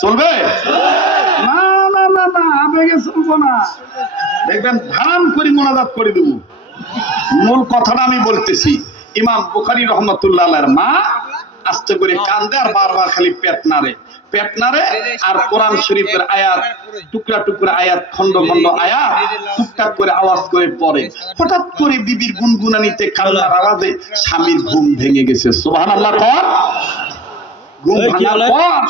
চলবে না না না না, আবেগে চলবো না। দেখবেন ধাম করে মোনাজাত করে দেব। মূল কথাটা আমি বলতেছি, ইমাম বুখারী রাহমাতুল্লাহ আলাইহির মা আস্তে করে কান্দে আর বারবার খালি পেট নাড়ে আর কোরআন শরীফের আয়াত টুকরা টুকরা আয়াত, খন্ড খন্ড আয়াত টুকটাক করে আওয়াজ করে পড়ে। হঠাৎ করে বিবির গুনগুনানিতে কান্নার আওয়াজে স্বামীর ঘুম ভেঙে গেছে। সুবহানাল্লাহ। ঘুম ভাঙার পর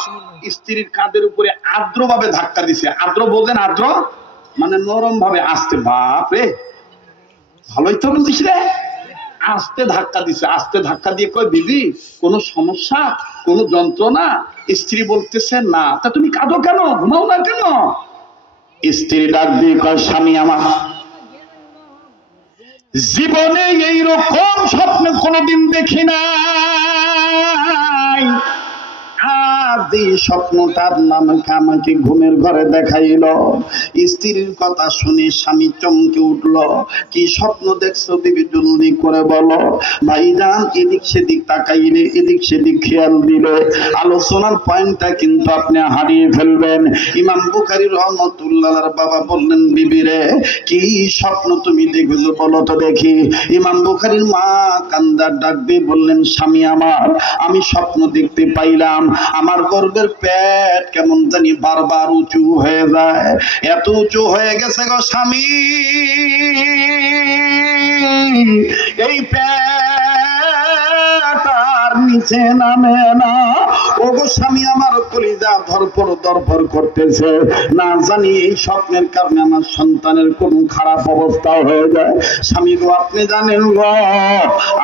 স্ত্রীর কাঁধের উপরে আর্দ্রভাবে ধাক্কা দিছে। আর্দ্র বোঝেন? আর্দ্র মানে নরম ভাবে আস্তে। বাপ রে, ভালোই তো বুঝিস রে। আস্তে ধাক্কা দিছে। আস্তে ধাক্কা দিয়ে কয়, বিবি কোনো সমস্যা, কোনো যন্ত্রণা? স্ত্রী বলতেছে না। তা তুমি কাঁদো কেন, ঘুমাও না কেন? স্ত্রী ডাক দিয়ে কয়, স্বামী আমার, জীবনে এইরকম স্বপ্ন কোনোদিন দেখি নাই। আজ এই স্বপ্নটার নাম আমাকে ঘুমের ঘরে দেখাইল। স্ত্রীর কথা শুনে স্বামী চমকে উঠল। কি স্বপ্ন দেখছো বিবি, জলদি করে বলো। ভাইজান এদিক সেদিক তাকাইলে, এদিক সেদিক খেয়াল দিলে আলোচনার পয়েন্টটা কিন্তু আপনি হারিয়ে ফেলবেন। ইমাম বুখারী রহমাতুল্লাহর বাবা বললেন, বিবি রে কি স্বপ্ন তুমি দেখেছো বলো তো দেখি। ইমাম বুখারীর মা কান্দার ডাক দিয়ে বললেন, স্বামী আমার, আমি স্বপ্ন দেখতে পাইলাম আমার গর্ভের পেট কেমন জানি বারবার উঁচু হয়ে যায়। এত উঁচু হয়ে গেছে গো স্বামী, এই পেট আর নিচে নামে না। ওগো স্বামী আমার, কলিজা ধরপড় দরপড় করতেছে। না জানি এই স্বপ্নের কারণে আমার সন্তানের কোন খারাপ অবস্থা হয়ে যায়। স্বামী গো, আপনি জানেন গো,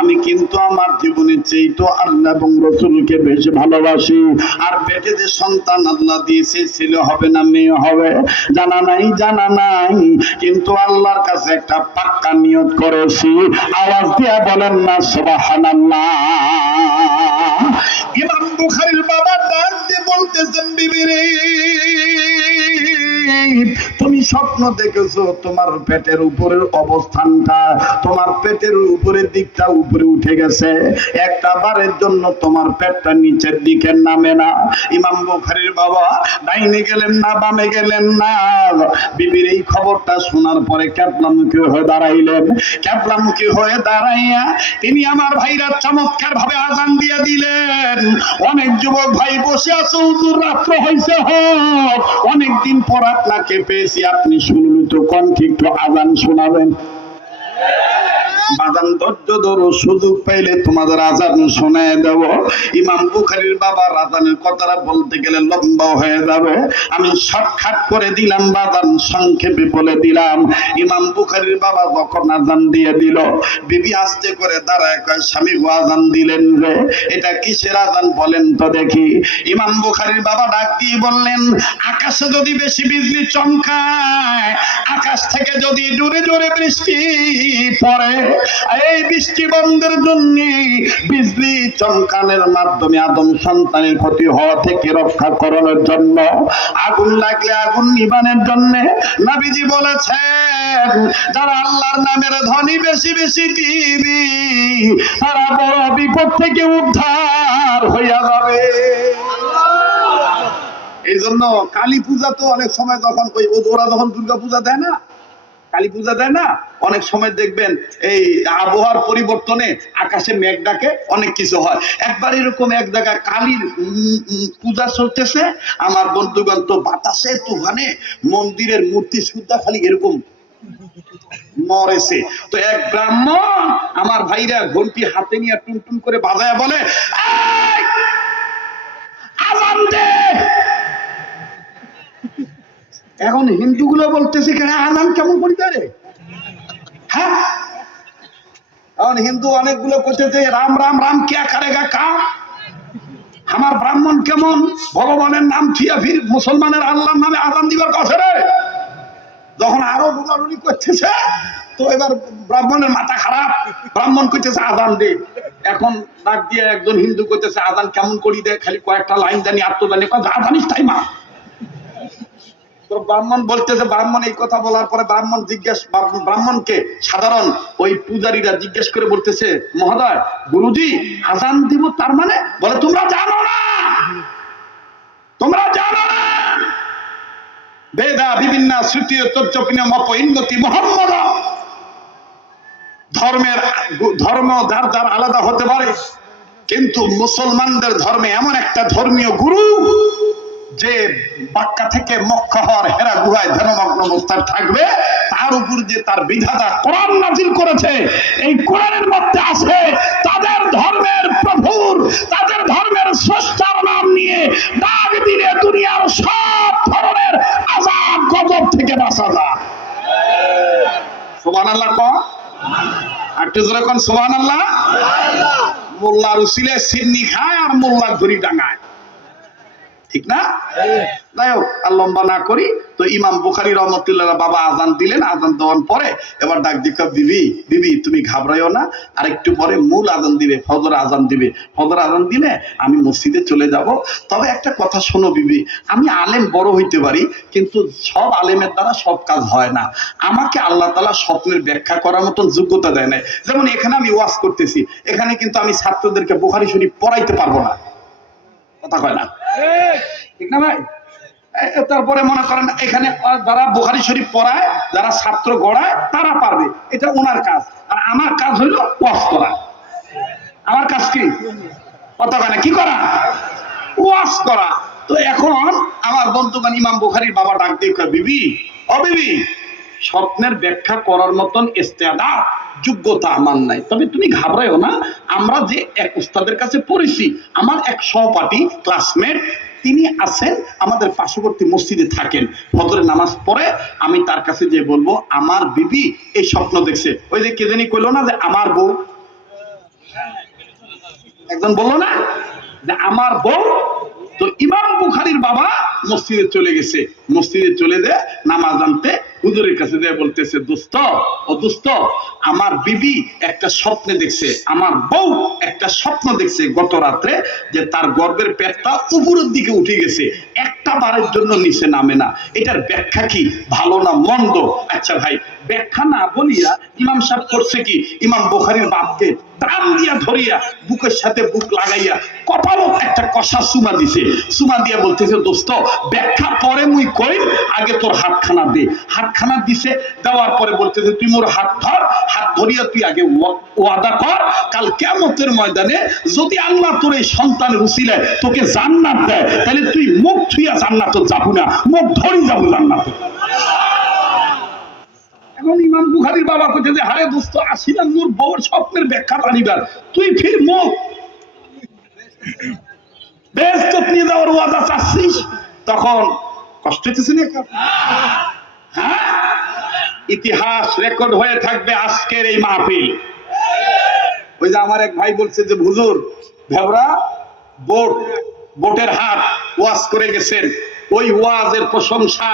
আমি কিন্তু আমার জীবনের চেয়ে তো আল্লাহ এবং রসুলকে বেশি ভালোবাসি। আর পেটে যে সন্তান আল্লাহ দিয়েছে, ছেলে হবে না মেয়ে হবে জানা নাই, জানা নাই, কিন্তু আল্লাহর কাছে একটা পাক্কা নিয়ত করেছি। আওয়াজ দিয়া বলেন না সুবহানাল্লাহ। ইমাম বুখারীর বাবা ডাক দিয়ে বলতেছেন, বিবি রে তুমি স্বপ্ন দেখেছো তোমার পেটের উপরের অবস্থানটা, তোমার পেটের উপরের দিকটা উপরে উঠে গেছে, একটা বারের জন্য তোমার পেটটা নিচের দিকে নামে না। ইমাম বুখারীর বাবা ডাইনে গেলেন না, বামে গেলেন না। বিবির এই খবরটা শোনার পরে ক্যাবলামুখী হয়ে দাঁড়াইলেন। ক্যাবলামুখী হয়ে দাঁড়াইয়া তিনি আমার ভাইরা চমৎকার ভাবে আযান দিয়ে দিলেন। অনেক যুবক ভাই বসে আছে, হুজুর রাত্র হইছে হোক, অনেকদিন পর আপনাকে পেয়েছি, আপনি শুনলু তো কণ্ঠে একটু আযান শোনাবেন। বাজান ধৈর্য ধরো, সুযোগ পাইলে তোমাদের আযান শোনায় দেব। ইমাম বুখারীর বাবা আযানের কথাটা বলতে গেলে লম্বা হয়ে যাবে, আমি শর্টকাট করে দিলাম, বাজান সংক্ষেপে বলে দিলাম। ইমাম বুখারীর বাবা যখন আযান দিয়ে দিল, বিবি আস্তে করে দাঁড়ায় কয়, স্বামী গো আযান দিলেন রে, এটা কিসের আযান বলেন তো দেখি। ইমাম বুখারীর বাবা ডাক দিয়ে বললেন, আকাশে যদি বেশি বিজলি চমকায়, আকাশ থেকে যদি জোরে জোরে বৃষ্টি পড়ে, এই বৃষ্টি বন্ধের জন্য, বিজলি চমকানোর মাধ্যমে আদম সন্তানের ক্ষতি হওয়া থেকে রক্ষা করানোর জন্য, আগুন লাগলে আগুন নিবানোর জন্য নবীজি বলেছেন, যারা আল্লাহর নামের ধ্বনি বেশি বেশি দিবি, তারা বড় বিপদ থেকে উদ্ধার হইয়া যাবে। এই জন্য কালী পূজা তো অনেক সময় যখন ওরা যখন দুর্গা পূজা দেয় না, কালী পূজা দেয় না, অনেক সময় দেখবেন এই আবহাওয়ার পরিবর্তনে আকাশে মেঘ ডাকে, অনেক কিছু হয়। একবার এরকম এক জায়গায় কালীর পূজা চলতেছে, আমার বন্ধুগণ তো বাতাসে তুফানে মন্দিরের মূর্তি সুদ্ধা খালি এরকম মরেছে। তো এক ব্রাহ্মণ আমার ভাইরা ঘন্টি হাতে নিয়ে টুনটুন করে বাজায় বলে, আযান দে। এখন হিন্দুগুলো বলতেছে, আযান কেমন করিতে রে? হ্যাঁ, এখন হিন্দু অনেকগুলো করতেছে, রাম রাম রাম কিয়া করেগা কাম। আমার ব্রাহ্মণ কেমন ভগবানের নাম থিয়া ফির মুসলমানের আল্লাহর নামে আযান দিবার কথা রে। যখন আরো রুলারুলি করতেছে, তো এবার ব্রাহ্মণের মাথা খারাপ, ব্রাহ্মণ করতেছে আযান দে। এখন ডাক দিয়ে একজন হিন্দু করতেছে, আযান কেমন করি দে, খালি কয়েকটা লাইন জানি, আর তো জানি, যা জানিস তাই মা। তো ব্রাহ্মণ বলতেছে, ব্রাহ্মণ এই কথা বলার পরে ব্রাহ্মণ ব্রাহ্মণকে সাধারণ ওই পূজারীরা জিজ্ঞেস করে বলতেছে, মহোদয় গুরুজি আযান দিব তার মানে? বলে, তোমরা জানো না, তোমরা জানো না, বেদা বিভিন্ন শ্রুতি তর্জপিনীয় মপইন্নতি মুহাম্মদ। ধর্ম যার যার আলাদা হতে পারে, কিন্তু মুসলমানদের ধর্মে এমন একটা ধর্মীয় গুরু যে মক্কা থেকে মক্কা হওয়ার হেরা গুহায় ধ্যানমগ্ন অবস্থায় থাকবে, তার উপর যে তার বিধাতা কোরআন নাযিল করেছে, এই কোরআনের মধ্যে আছে তাদের ধর্মের প্রভুর, তাদের ধর্মের স্রষ্টার নাম নিয়ে ডাক দিলে একটু জোরে কোন সুবহানাল্লাহ। মোল্লার উসিলে সিন্নি খায় আর মোল্লা ঘুরি ডাঙায়, ঠিক না? যাই হোক, আর লম্বা না করি, তো ইমাম বুখারী রহমতুল্লাহ বাবা আজান দিলেন। আজান দেওয়ার পরে এবার ডাক দিকে, বিবি বিবি তুমি ঘাবড়াইও না, আর একটু পরে মূল আজান দিবে, ফজর আজান দিবে। ফজর আজান দিলে আমি মসজিদে চলে যাব। তবে একটা কথা শোনো বিবি, আমি আলেম বড় হইতে পারি, কিন্তু সব আলেমের দ্বারা সব কাজ হয় না। আমাকে আল্লাহ তাআলা স্বপ্নের ব্যাখ্যা করার মতন যোগ্যতা দেয় নাই। যেমন এখানে আমি ওয়াজ করতেছি, এখানে কিন্তু আমি ছাত্রদেরকে বুখারী শরীফ পড়াইতে পারবো না, কথা কয় না, ঠিক না ভাই? তারপরে মনে করেন এখানে যারা বুখারী শরীফ পড়ায়, যারা ছাত্র গড়ায়, তারা পারবে, এটা ওনার কাজ। আর আমার কাজ হইল ওয়াজ করা। আমার কাজ কি? কথা কয় না, কি করা? ওয়াজ করা। তো এখন আমার বন্ধুবান ইমাম বুখারীর বাবা ডাক দিয়ে কয়, বিবি ও বিবি, স্বপ্নের ব্যাখ্যা করার মতন ইস্তেদাদ যোগ্যতা আমার নাই, তবে তুমি ঘাবড়াইও না। আমরা যে এক উস্তাদের কাছে পড়েছি, আমার এক সহপাঠী ক্লাসমেট, তিনি আছেন আমাদের পার্শ্ববর্তী মসজিদে থাকেন। ফজরের নামাজ পড়ে আমি তার কাছে যে বলবো, আমার বিবি এই স্বপ্ন দেখছে। ওই যে কে জানি কইলো না যে আমার বউ, একজন বললো না যে আমার বউ। তো ইমাম বুখারীর বাবা মসজিদে চলে গেছে। মসজিদে চলে যায় নামাজ আনতে, হুজুরের কাছে যায় বলতেছে, দোস্ত ও দোস্ত, আমার বিবি একটা স্বপ্নে দেখছে, আমার বউ একটা স্বপ্ন দেখছে গত রাত্রে, যে তার গর্ভের পেটটা উপরের দিকে উঠে গেছে, একটা বারের জন্য নিচে নামে না। এটার ব্যাখ্যা কি, ভালো না মন্দ? আচ্ছা ভাই, ব্যাখ্যা না বলিয়া ইমাম সাহেব করছে কি, ইমাম বুখারীর বাপকে টান দিয়া ধরিয়া বুকের সাথে বুক লাগাইয়া কপালত একটা কষা চুমা দিছে। চুমা দিয়া বলতেছে, দোস্ত ব্যাখ্যা পরে মুই কই, আগে তোর হাতখানা দে। হাতখানা দিছে, দেওয়ার পরে বলতেছে, তুই মোর হাত ধর, হাত ধরিয়া তুই আগে ওয়াদা কর, কাল কিয়ামতের ময়দানে যদি আল্লাহ তোর এই সন্তানের উসিলায় তোকে জান্নাত দেয়, তাহলে তুই মুখ ধুইয়া জান্নাতে যাবো না, মুখ ধরি যাবো জান্নাতে। এখন ইমাম বুখারীর বাবা কইতে যে, হারে দোস্ত, আসিলাম মোর বউর স্বপ্নের ব্যাখ্যা জানিবার, তুই ফির মুখ বেহেশত নিয়ে যাওয়ার ওয়াদা চাচ্ছিস। তখন কষ্ট হইতেছে না? হ্যাঁ, ইতিহাস রেকর্ড হয়ে থাকবে আজকের এই মাহফিল। ওই যে আমার এক ভাই বলছে যে, হুজুর ভেবরা বোটের হাট ওয়াজ করে গেছেন, ওই ওয়াজের প্রশংসা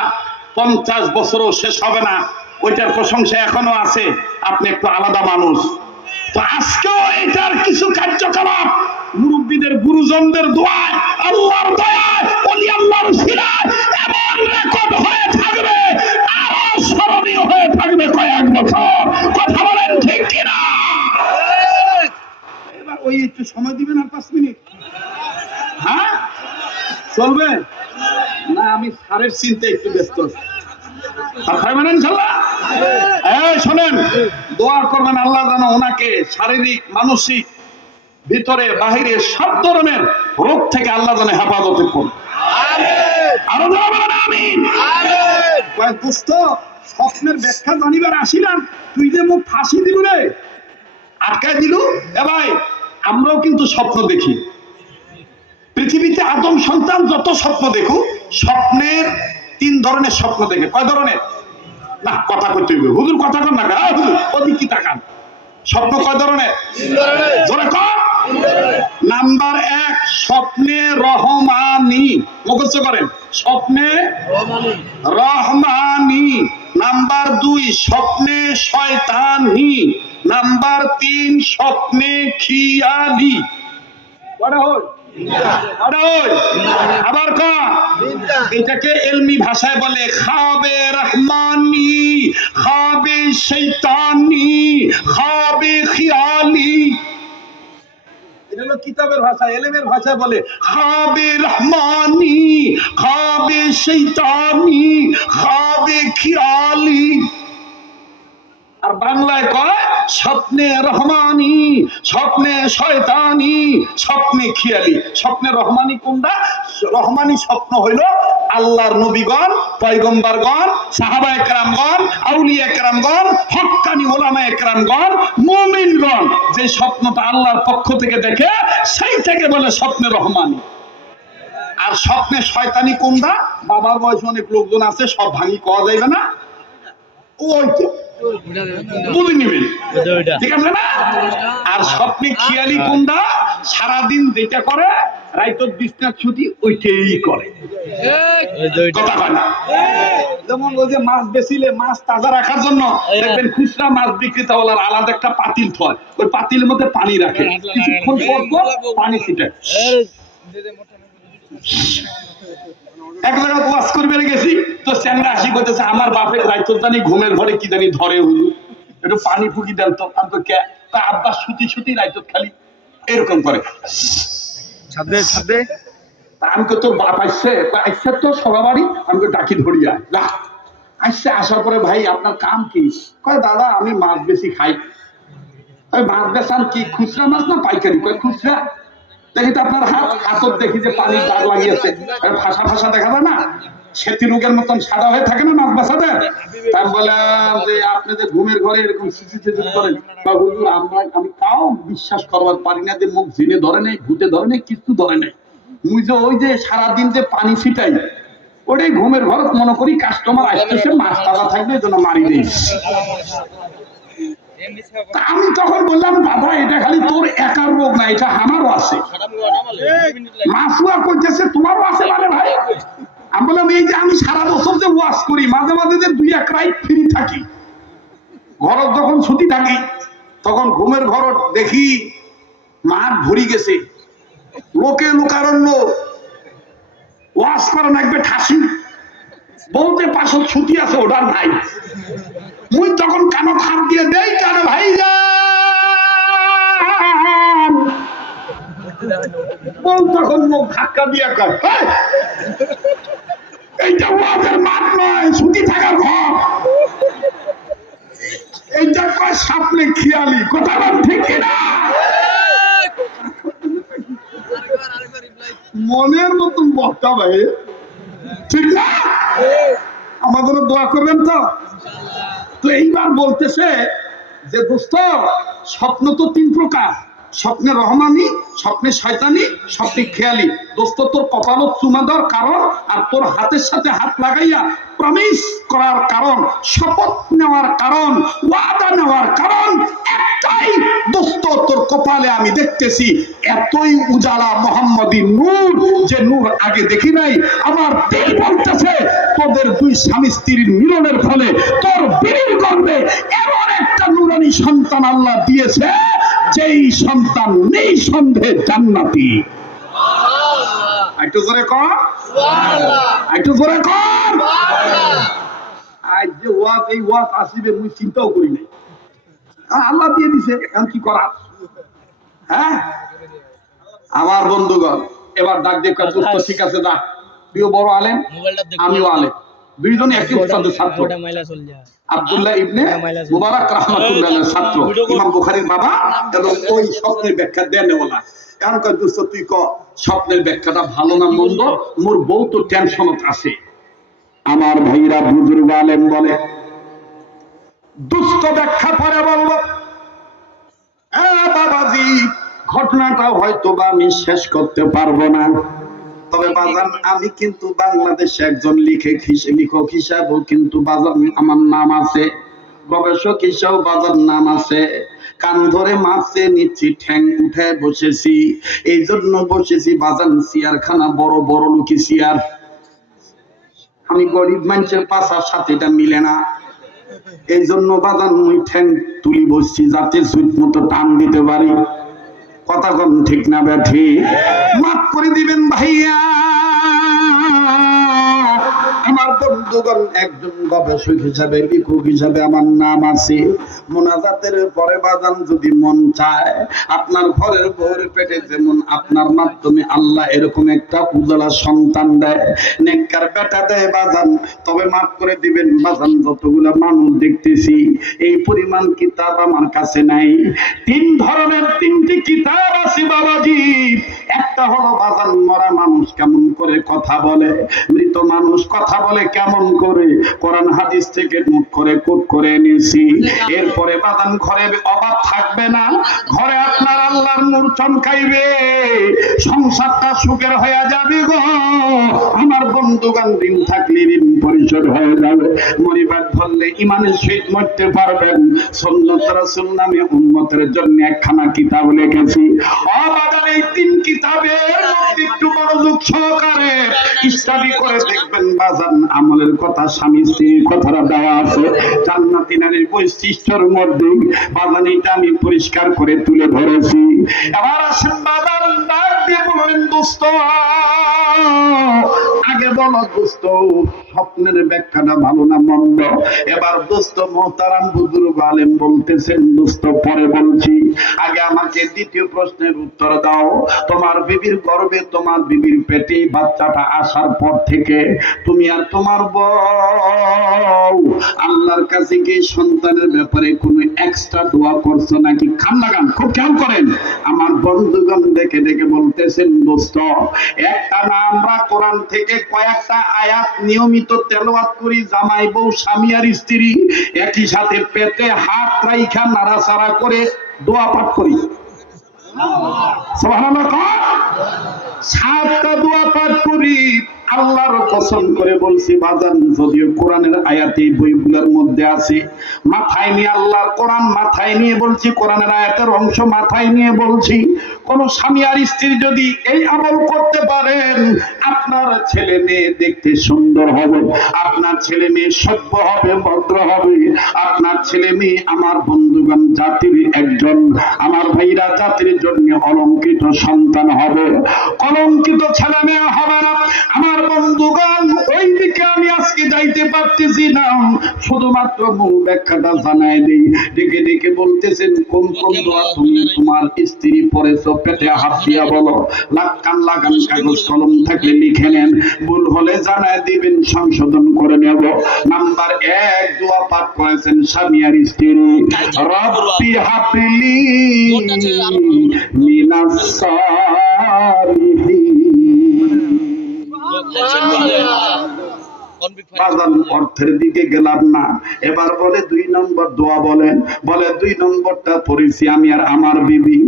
50 বছরও শেষ হবে না, ওইটার প্রশংসা এখনো আছে। আপনি একটু আলাদা মানুষ। তো আজকেও এটার কিছু কার্যকলাপ মুরব্বীদের, গুরুজনদের দোয়ায়, আল্লাহর দয়ায়, ওলি আল্লাহর উসিলায় এমন রেকর্ড হয়ে থাকবে, আরো স্মরণীয় হয়ে থাকবে কয়েক বছর। কথা বলেন ঠিক কিনা? এবার ওই একটু সময় দিবেন আর 5 মিনিট। হ্যাঁ, চলবে না? আমি সারের চিন্তায় একটু ব্যস্ত আছি। শোনেন, দোয়া করবেন আল্লাহ যেন ওনাকে শারীরিক, মানসিক, ভিতরে বাহিরে সব ধরনের রোগ থেকে আল্লাহ যেন হেফাজত করুন। আরো বলেন আমিন। দোস্ত, স্বপ্নের ব্যাখ্যা জানিবার আসিলাম, তুই যে মুখ ফাঁসি দিল রে, আটকায় দিল। এ ভাই, আমরাও কিন্তু স্বপ্ন দেখি। পৃথিবীতে আদম সন্তান যত স্বপ্ন দেখুক, স্বপ্নের 3 ধরনের স্বপ্ন দেখে। কয় ধরনের? না, কথা করতে হইবে। হুজুর কথা কন না, হুজুর ওদিক কি তাকান? স্বপ্ন কয় ধরনের? 3 ধরনের। জোরে কর। নাম্বার 1, স্বপ্নে রহমানি। মুখস্থ করেন, স্বপ্নে রহমানি। নাম্বার 2, স্বপ্নে শয়তানি। নাম্বার 3, স্বপ্নে খিয়ালি। কটা হল? আবার এটাকে এলমি ভাষায় বলে খাবে রহমানি, খাবে শৈতানি, খাবে খিয়ালি। এটা হলো কিতাবের ভাষা। এলমের ভাষায় বলে খাবে রহমানি, খাবে শৈতানি, খাবে খিয়ালি। আর বাংলায় কয় স্বপ্নে রহমানি, স্বপ্নে শয়তানি, স্বপ্নে খিয়ালি। স্বপ্নে রহমানি কোনটা? রহমানি স্বপ্ন হইল আল্লাহর নবীগণ, পয়গম্বরগণ, সাহাবায়ে কেরামগণ, আউলিয়া কেরামগণ, হক্কানি ওলামায়ে কেরামগণ, মুমিনগণ যে স্বপ্নটা আল্লাহর পক্ষ থেকে দেখে, সেই থেকে বলে স্বপ্নে রহমানি। আর স্বপ্নে শয়তানি কোনটা? বাবার বয়সে অনেক লোকজন আছে, সব ভাঙি কওয়া যাইবে না, ওইটা বুঝে নেবেন, ঠিক আছে না? আর স্বপ্নে খেয়ালি কোনটা? সারাদিন যেটা করে রাইতর বিছনার ছুটি ওইটাই করে, কথা হয় না? যেমন ওই যে মাছ বেচিলে মাছ তাজা রাখার জন্য দেখবেন খুচরা মাছ বিক্রেতাওয়ালার আলাদা একটা পাতিল থয়, ওই পাতিলের মধ্যে পানি রাখে, কিছুক্ষণ পর পর পানি ছিটে। এক জায়গায় ওয়াজ করবে গেছি, তো চ্যাংরা হাসি করতেছে, আমার বাপের রাইতর জানি ঘুমের ঘরে কি জানি ধরে, হুজুর একটু পানি ফুকি দেন তো। আমি তো কে, তা আব্বা সুতি সুতি রাইতর খালি এরকম করে। আমি তো তোর বাপ আসছে, আসছে তো সবারই, আমি তো ডাকি ধরিয়া আসছে। আসার পরে ভাই আপনার কাম কি? কয় দাদা আমি মাছ বেশি খাই। ওই মাছ বেচান কি খুচরা মাছ না পাইকারি? কয় খুচরা। দেখি তো আপনার হাতত দেখি যে পানির দাগ লাগিয়েছে, ফাঁসা ফাঁসা দেখা যায় না, সেতি রোগের মতন সাদা হয়ে থাকে না মাছ বেচাদের। তাই বললাম যে আপনি যে ঘুমের ঘরে এরকম শিশু শিশু করেন, হুজুর আমি তাও বিশ্বাস করবার পারি না যে মুখ জিনে ধরে নেই, ভূতে ধরে নেই, কিছু ধরে নেই। মুই যে ওই যে সারাদিন যে পানি ছিটাই, ওটাই ঘুমের ঘর মনে করি কাস্টমার আসতেছে, মাছ তাজা থাকবে এই জন্য মারি দিই। আমি তখন বললাম দাদা এটা খালি তোর একার রোগ না, এটা আমারও আছে। মাসুয়া করতেছে তোমারও আছে মানে ভাই? আমি বললাম এই যে আমি সারা বছর যে ওয়াশ করি, মাঝে মাঝে যে 2-1 রাত ফ্রি থাকি, ঘরত যখন ছুটি থাকি, তখন ঘুমের ঘর দেখি মাঠ ভরি গেছে, লোকে লোকারণ্য, ওয়াশ করা লাগবে ঠাসি, বলতে পাশে ছুটি আছে ওটার নাই। মুই তখন কানো খাপ দিয়ে দেই, কেন ভাই বল, তখন মুখ ধাক্কা দিয়ে কয় এইটা ওয়াজের মাঠ নয়, ছুটি থাকার ঘর। এইটা কয় স্বপ্নে খেয়ালি, কথা বল ঠিক কিনা? মনের মতন বক্তা ভাই, ঠিক না? আমাদের দোয়া করবেন তো। তো এইবার বলতেছে যে দোস্ত, স্বপ্ন তো 3 প্রকার, স্বপ্নে রহমানি, স্বপ্নে শয়তানি, স্বপ্নে খেয়ালি। দোস্ত তোর কপালত চুমা দেওয়ার কারণ, আর তোর হাতের সাথে হাত লাগাইয়া প্রমিস করার কারণ, শপথ নেওয়ার কারণ, ওয়াদা নেওয়ার কারণ একটাই দোস্ত, তোর কপালে আমি দেখতেছি এতই উজালা মোহাম্মদী নূর, যে নূর আগে দেখি নাই। আমার দিল বলতেছে তোদের 2 স্বামী স্ত্রীর মিলনের ফলে তোর বীরের গর্ভে এমন একটা নূরানী সন্তান আল্লাহ দিয়েছে, যেই সন্তান নেই সন্দেহে জান্নাতি। একটু জোরে কর, একটু জোরে কর। আজ যে ওয়াজ, এই ওয়াজ আসিবে মুই চিন্তাও করি নাই, আল্লাহ দিয়ে দিছে, এখন কি করার? হ্যাঁ আমার বন্ধুগণ, এবার ডাক দিয়ে দোস্ত ঠিক আছে দা, তুইও বড় আলেম আমিও আলেম, দুইজনে একই উস্তাদের ছাত্র, আব্দুল্লাহ ইবনে মুবারক রাহমাতুল্লাহ ছাত্র, ইমাম বুখারীর বাবা, এবং ওই স্বপ্নের ব্যাখ্যা দেনওয়ালা। এখন কয় দোস্ত তুই ক স্বপ্নের ব্যাখ্যাটা ভালো না মন্দ, মোর বউ তো টেনশনত আছে। আমার ভাইরা বুজুর্গ আলেম বলে দুস্থ ব্যাখ্যা পরে বলবো। বাবাজি ঘটনাটা হয়তো বা আমি শেষ করতে পারবো না, তবে বাজান আমি কিন্তু বাংলাদেশে একজন লেখক হিসাবেও কিন্তু বাজার আমার নাম আছে, গবেষক হিসাবেও বাজার নাম আছে। কান ধরে মাপছে নিচ্ছি, ঠ্যাং উঠে বসেছি, এই জন্য বসেছি বাজান চেয়ারখানা বড় বড় লোকি চেয়ার। আমি গরিব মানুষের পাশার সাথে এটা মিলে না, এই জন্য বাজান মুই ঠ্যাং তুলি বসছি, যাতে সুইট মতো টান দিতে পারি। কথা কম ঠিক না ব্যাঠি? মাফ করে দিবেন ভাইয়া। আমার বন্ধুগণ, একজন গবেষক হিসাবে, লেখক হিসাবে আমার নাম আছে। মোনাজাতের পরে বাজান যদি মন চায়, আপনার ঘরের বউর পেটে যেমন আপনার মাধ্যমে আল্লাহ এরকম একটা উজালা সন্তান দেয়, নেককার বেটা দেয় বাজান, তবে মাফ করে দিবেন বাজান, যতগুলা মানুষ দেখতেছি এই পরিমাণ কিতাব আমার কাছে নাই। 3 ধরনের 3টি কিতাব আছে বাবাজি। একটা হলো বাজান মরা মানুষ কেমন করে কথা বলে, মৃত মানুষ কথা বলে কেমন করে, কোরআন হাদিস থেকে নোট করে কোট করে এনেছি। এরপরে বাজান ঘরে অভাব থাকবে না, ঘরে আপনার আল্লাহর নূর চমকাইবে, সংসারটা সুখের হয়ে যাবে গো আমার বন্ধুগণ। ঋণ থাকলে ঋণ পরিশোধ হয়ে যাবে। মরিবার ধরলে ইমানের সহিত মরতে পারবেন। সুন্নাত রাসূল নামে উম্মতের জন্য একখানা কিতাব লিখেছি। অবাদান এই 3 কিতাবের মধ্যে একটু মনোযোগ সহকারে স্টাডি করে দেখবেন বাজান, আমলের কথা, স্বামী স্ত্রীর কথাটা দেওয়া আছে। জান্নাতি নারীর বৈশিষ্ট্যের মধ্যে বাজান এটা আমি পরিষ্কার করে তুলে ধরেছি। এবার আসেন বাজান, ডাক দিয়ে বললেন দোস্ত, আগে বলো দোস্ত স্বপ্নের ব্যাখ্যাটা ভালো না মন্দ? এবার দোস্ত মোহতারাম বুজুর্গ আলেম বলতেছেন দোস্ত পরে বলছি, আগে আমাকে দ্বিতীয় প্রশ্নের উত্তর দাও। তোমার বিবির গর্ভে, তোমার বিবির পেটে বাচ্চাটা আসার পর থেকে তুমি আর তোমার বউ আল্লাহর কাছে কি সন্তানের ব্যাপারে কোনো এক্সট্রা দোয়া করছো নাকি? খান লাগান, খুব খেয়াল করেন। আমার বন্ধুগণ দেখে দেখে বলতেছেন দোস্ত, একটা না আমরা কোরআন থেকে কয়েকটা আয়াত নিয়মিত তেলাওয়াত করি। জামাই বউ, স্বামী আর স্ত্রী একই সাথে পেটে হাত রাইখা নাড়াচাড়া করে দোয়া পাঠ করি। সুবহানাল্লাহ। 7টা দোয়া পাঠ করি। আল্লাহর কসম করে বলছি বাজান, যদিও কোরআনের আয়াত এই বইগুলোর মধ্যে আছে, মাথায় নিয়ে আল্লাহর কোরআন মাথায় নিয়ে বলছি, কোরআনের আয়াতের অংশ মাথায় নিয়ে বলছি, কোন স্বামী আর স্ত্রী যদি এই আমল করতে পারেন, আপনার ছেলে মেয়ে দেখতে সুন্দর হবে, আপনার ছেলে মেয়ে সভ্য হবে, ভদ্র হবে, আপনার ছেলে মেয়ে আমার বন্ধুগণ জাতির একজন, আমার ভাইরা জাতির জন্য অলঙ্কৃত সন্তান হবে, কলঙ্কিত ছেলে মেয়ে হবে না। আমার বন্ধুগণ ওই দিকে আমি আজকে যাইতে পারতেছি না, শুধুমাত্র মূল ব্যাখ্যাটা জানাই দিই। ডেকে ডেকে বলতেছেন কোন কোন দোয়া তুমি তোমার স্ত্রী পড়েছো, পেটে হাত দিয়া বলো। লাগান লাগান, কাগজ কলম থাকলে লিখে নেন, ভুল হলে জানাই দিবেন, সংশোধন করে নেব। নাম্বার 1 দোয়া পাঠ করেছেন স্বামী আর স্ত্রী, রব্বি হাবলি মিনাস সালিহিন। বাজান অর্থের দিকে গেলাম না, এবার বলে 2 নম্বর দোয়া বলেন। বলে 2 নম্বরটা পড়েছি আমি আর আমার বিবি,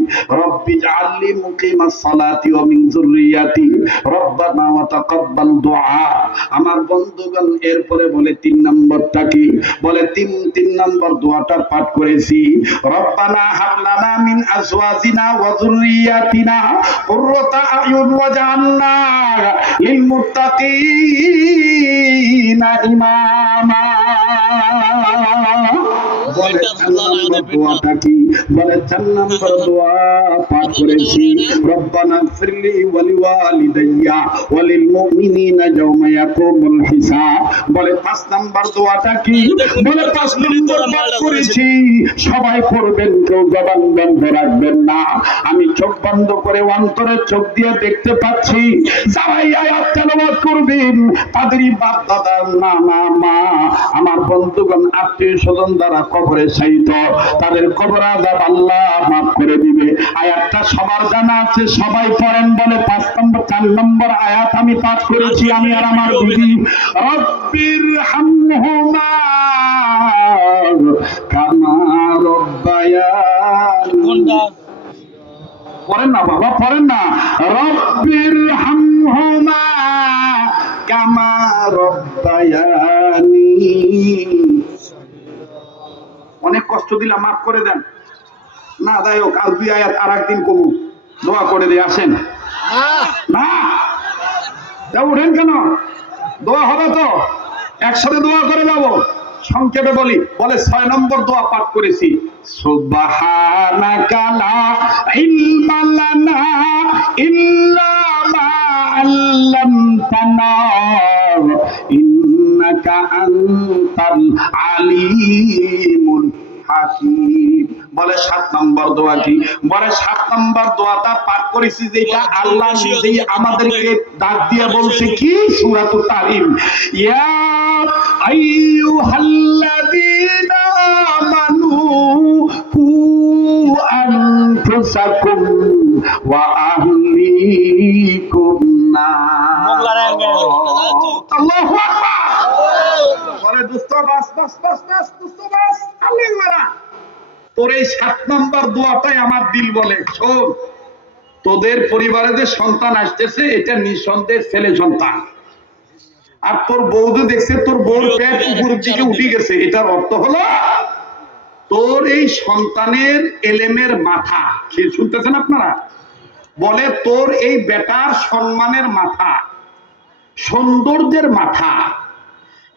রব্বি জাআলনি মুকিমাস সালাতি ওয়া মিন যুররিয়াতি রব্বানা ওয়া তাকাব্বাল দুআ। আমার বন্ধুগণ এরপরে বলে 3 নম্বরটা কি? বলে 3 নম্বর দোয়াটা পাঠ করেছি, রব্বানা হাব লানা মিন আজওয়াজিনা ওয়া যুররিয়াতিনা কুররাতা আয়ুন ওয়াজআলনা লিল মুত্তাকিনা ইমামা। বলে 4 নম্বর দোয়াটা কি? বলে 4 নম্বর দোয়া পাঠ করেছি, রব্বানা ফিরলি ওয়া লিওয়ালিদাইয়া ওয়া লিল মুমিনিনা ইয়াওমা ইয়াকুমুল হিসাব। বলে 5 নম্বর দোয়াটা কি? বলে 5 নম্বর পাঠ করেছি, সবাই পড়বেন, কেউ জবান বন্ধ রাখবেন না। আমি চোখ বন্ধ করে অন্তরে চোখ দিয়ে দেখতে পাচ্ছি যারাই আয়াত তেলাওয়াত করবেন তাদেরই বাপ দাদা, নানা, মা, আমার বন্ধুগণ আত্মীয় স্বজন দ্বারা কবরে শায়িত, তাদের কবর আযাব আল্লাহ মাফ করে দিবে। আয়াতটা সবার জানা আছে, সবাই পড়েন। বলে 4 নম্বর আয়াত আমি পাঠ করেছি আমি আর আমার বিবি, রব্বির হামহুমা কামা রব্বায়ানি। পড়েন না বাবা, পড়েন না, রব্বির হামহুমা কামা রব্বায়ানি। অনেক কষ্ট দিলাম, মাফ করে দেন না। যাই হোক, আজ 2 আয়াত আর একদিন কমু, দোয়া করে দিয়ে আসেন না। উঠেন কেন? দোয়া হবে তো, একসাথে দোয়া করে যাবো। সংক্ষেপে বলি, বলে 6 নম্বর দোয়া পাঠ করেছি, সুবহানাকা লা ইলমা লানা ইল্লা মা আল্লামতানা ইন্নাকা আনতাল আলিমুল হাকিম। বলে 7 নম্বর দোয়া কি? বলে 7 নম্বর দোয়াটা পাঠ করেছি যেটা আল্লাহ নিজেই আমাদেরকে ডাক দিয়ে বলছে কি? সূরাতুত তাহরিম, ইয়া আইয়ুহাল্লাযীনা আমানু কু আনফুসাকুম ওয়া আহলিকুম নার। আল্লাহু আকবার। বলে দোস্ত বাস বাস বাস বাস, দোস্ত বাস, আল্লাহ। তোর এই 7 নম্বর দোয়াটাই আমার দিল বলে শোন, তোদের পরিবারে যে সন্তান আসতেছে এটা নিঃসন্দেহে ছেলে সন্তান। আর তোর বউ যে দেখছে তোর বউর পেট উপরের দিকে উঠে গেছে, এটার অর্থ হলো তোর এই সন্তানের এলেমের মাথা। শুনতেছেন আপনারা? বলে তোর এই বেটার সম্মানের মাথা, সৌন্দর্যের মাথা,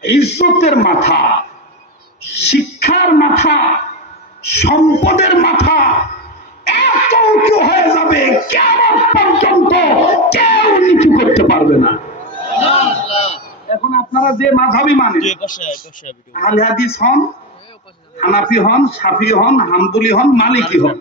ইজ্জতের মাথা, শিক্ষার মাথা, সম্পদের মাথা এত উঁচু হয়ে যাবে কিয়ামত পর্যন্ত কেউ নিচু করতে পারবে না। এখন আপনারা যে মাযহাবি মানেন, আহলে হাদিস হন, হানাফি হন, শাফি হন, হাম্বলি হন, মালিকি হন,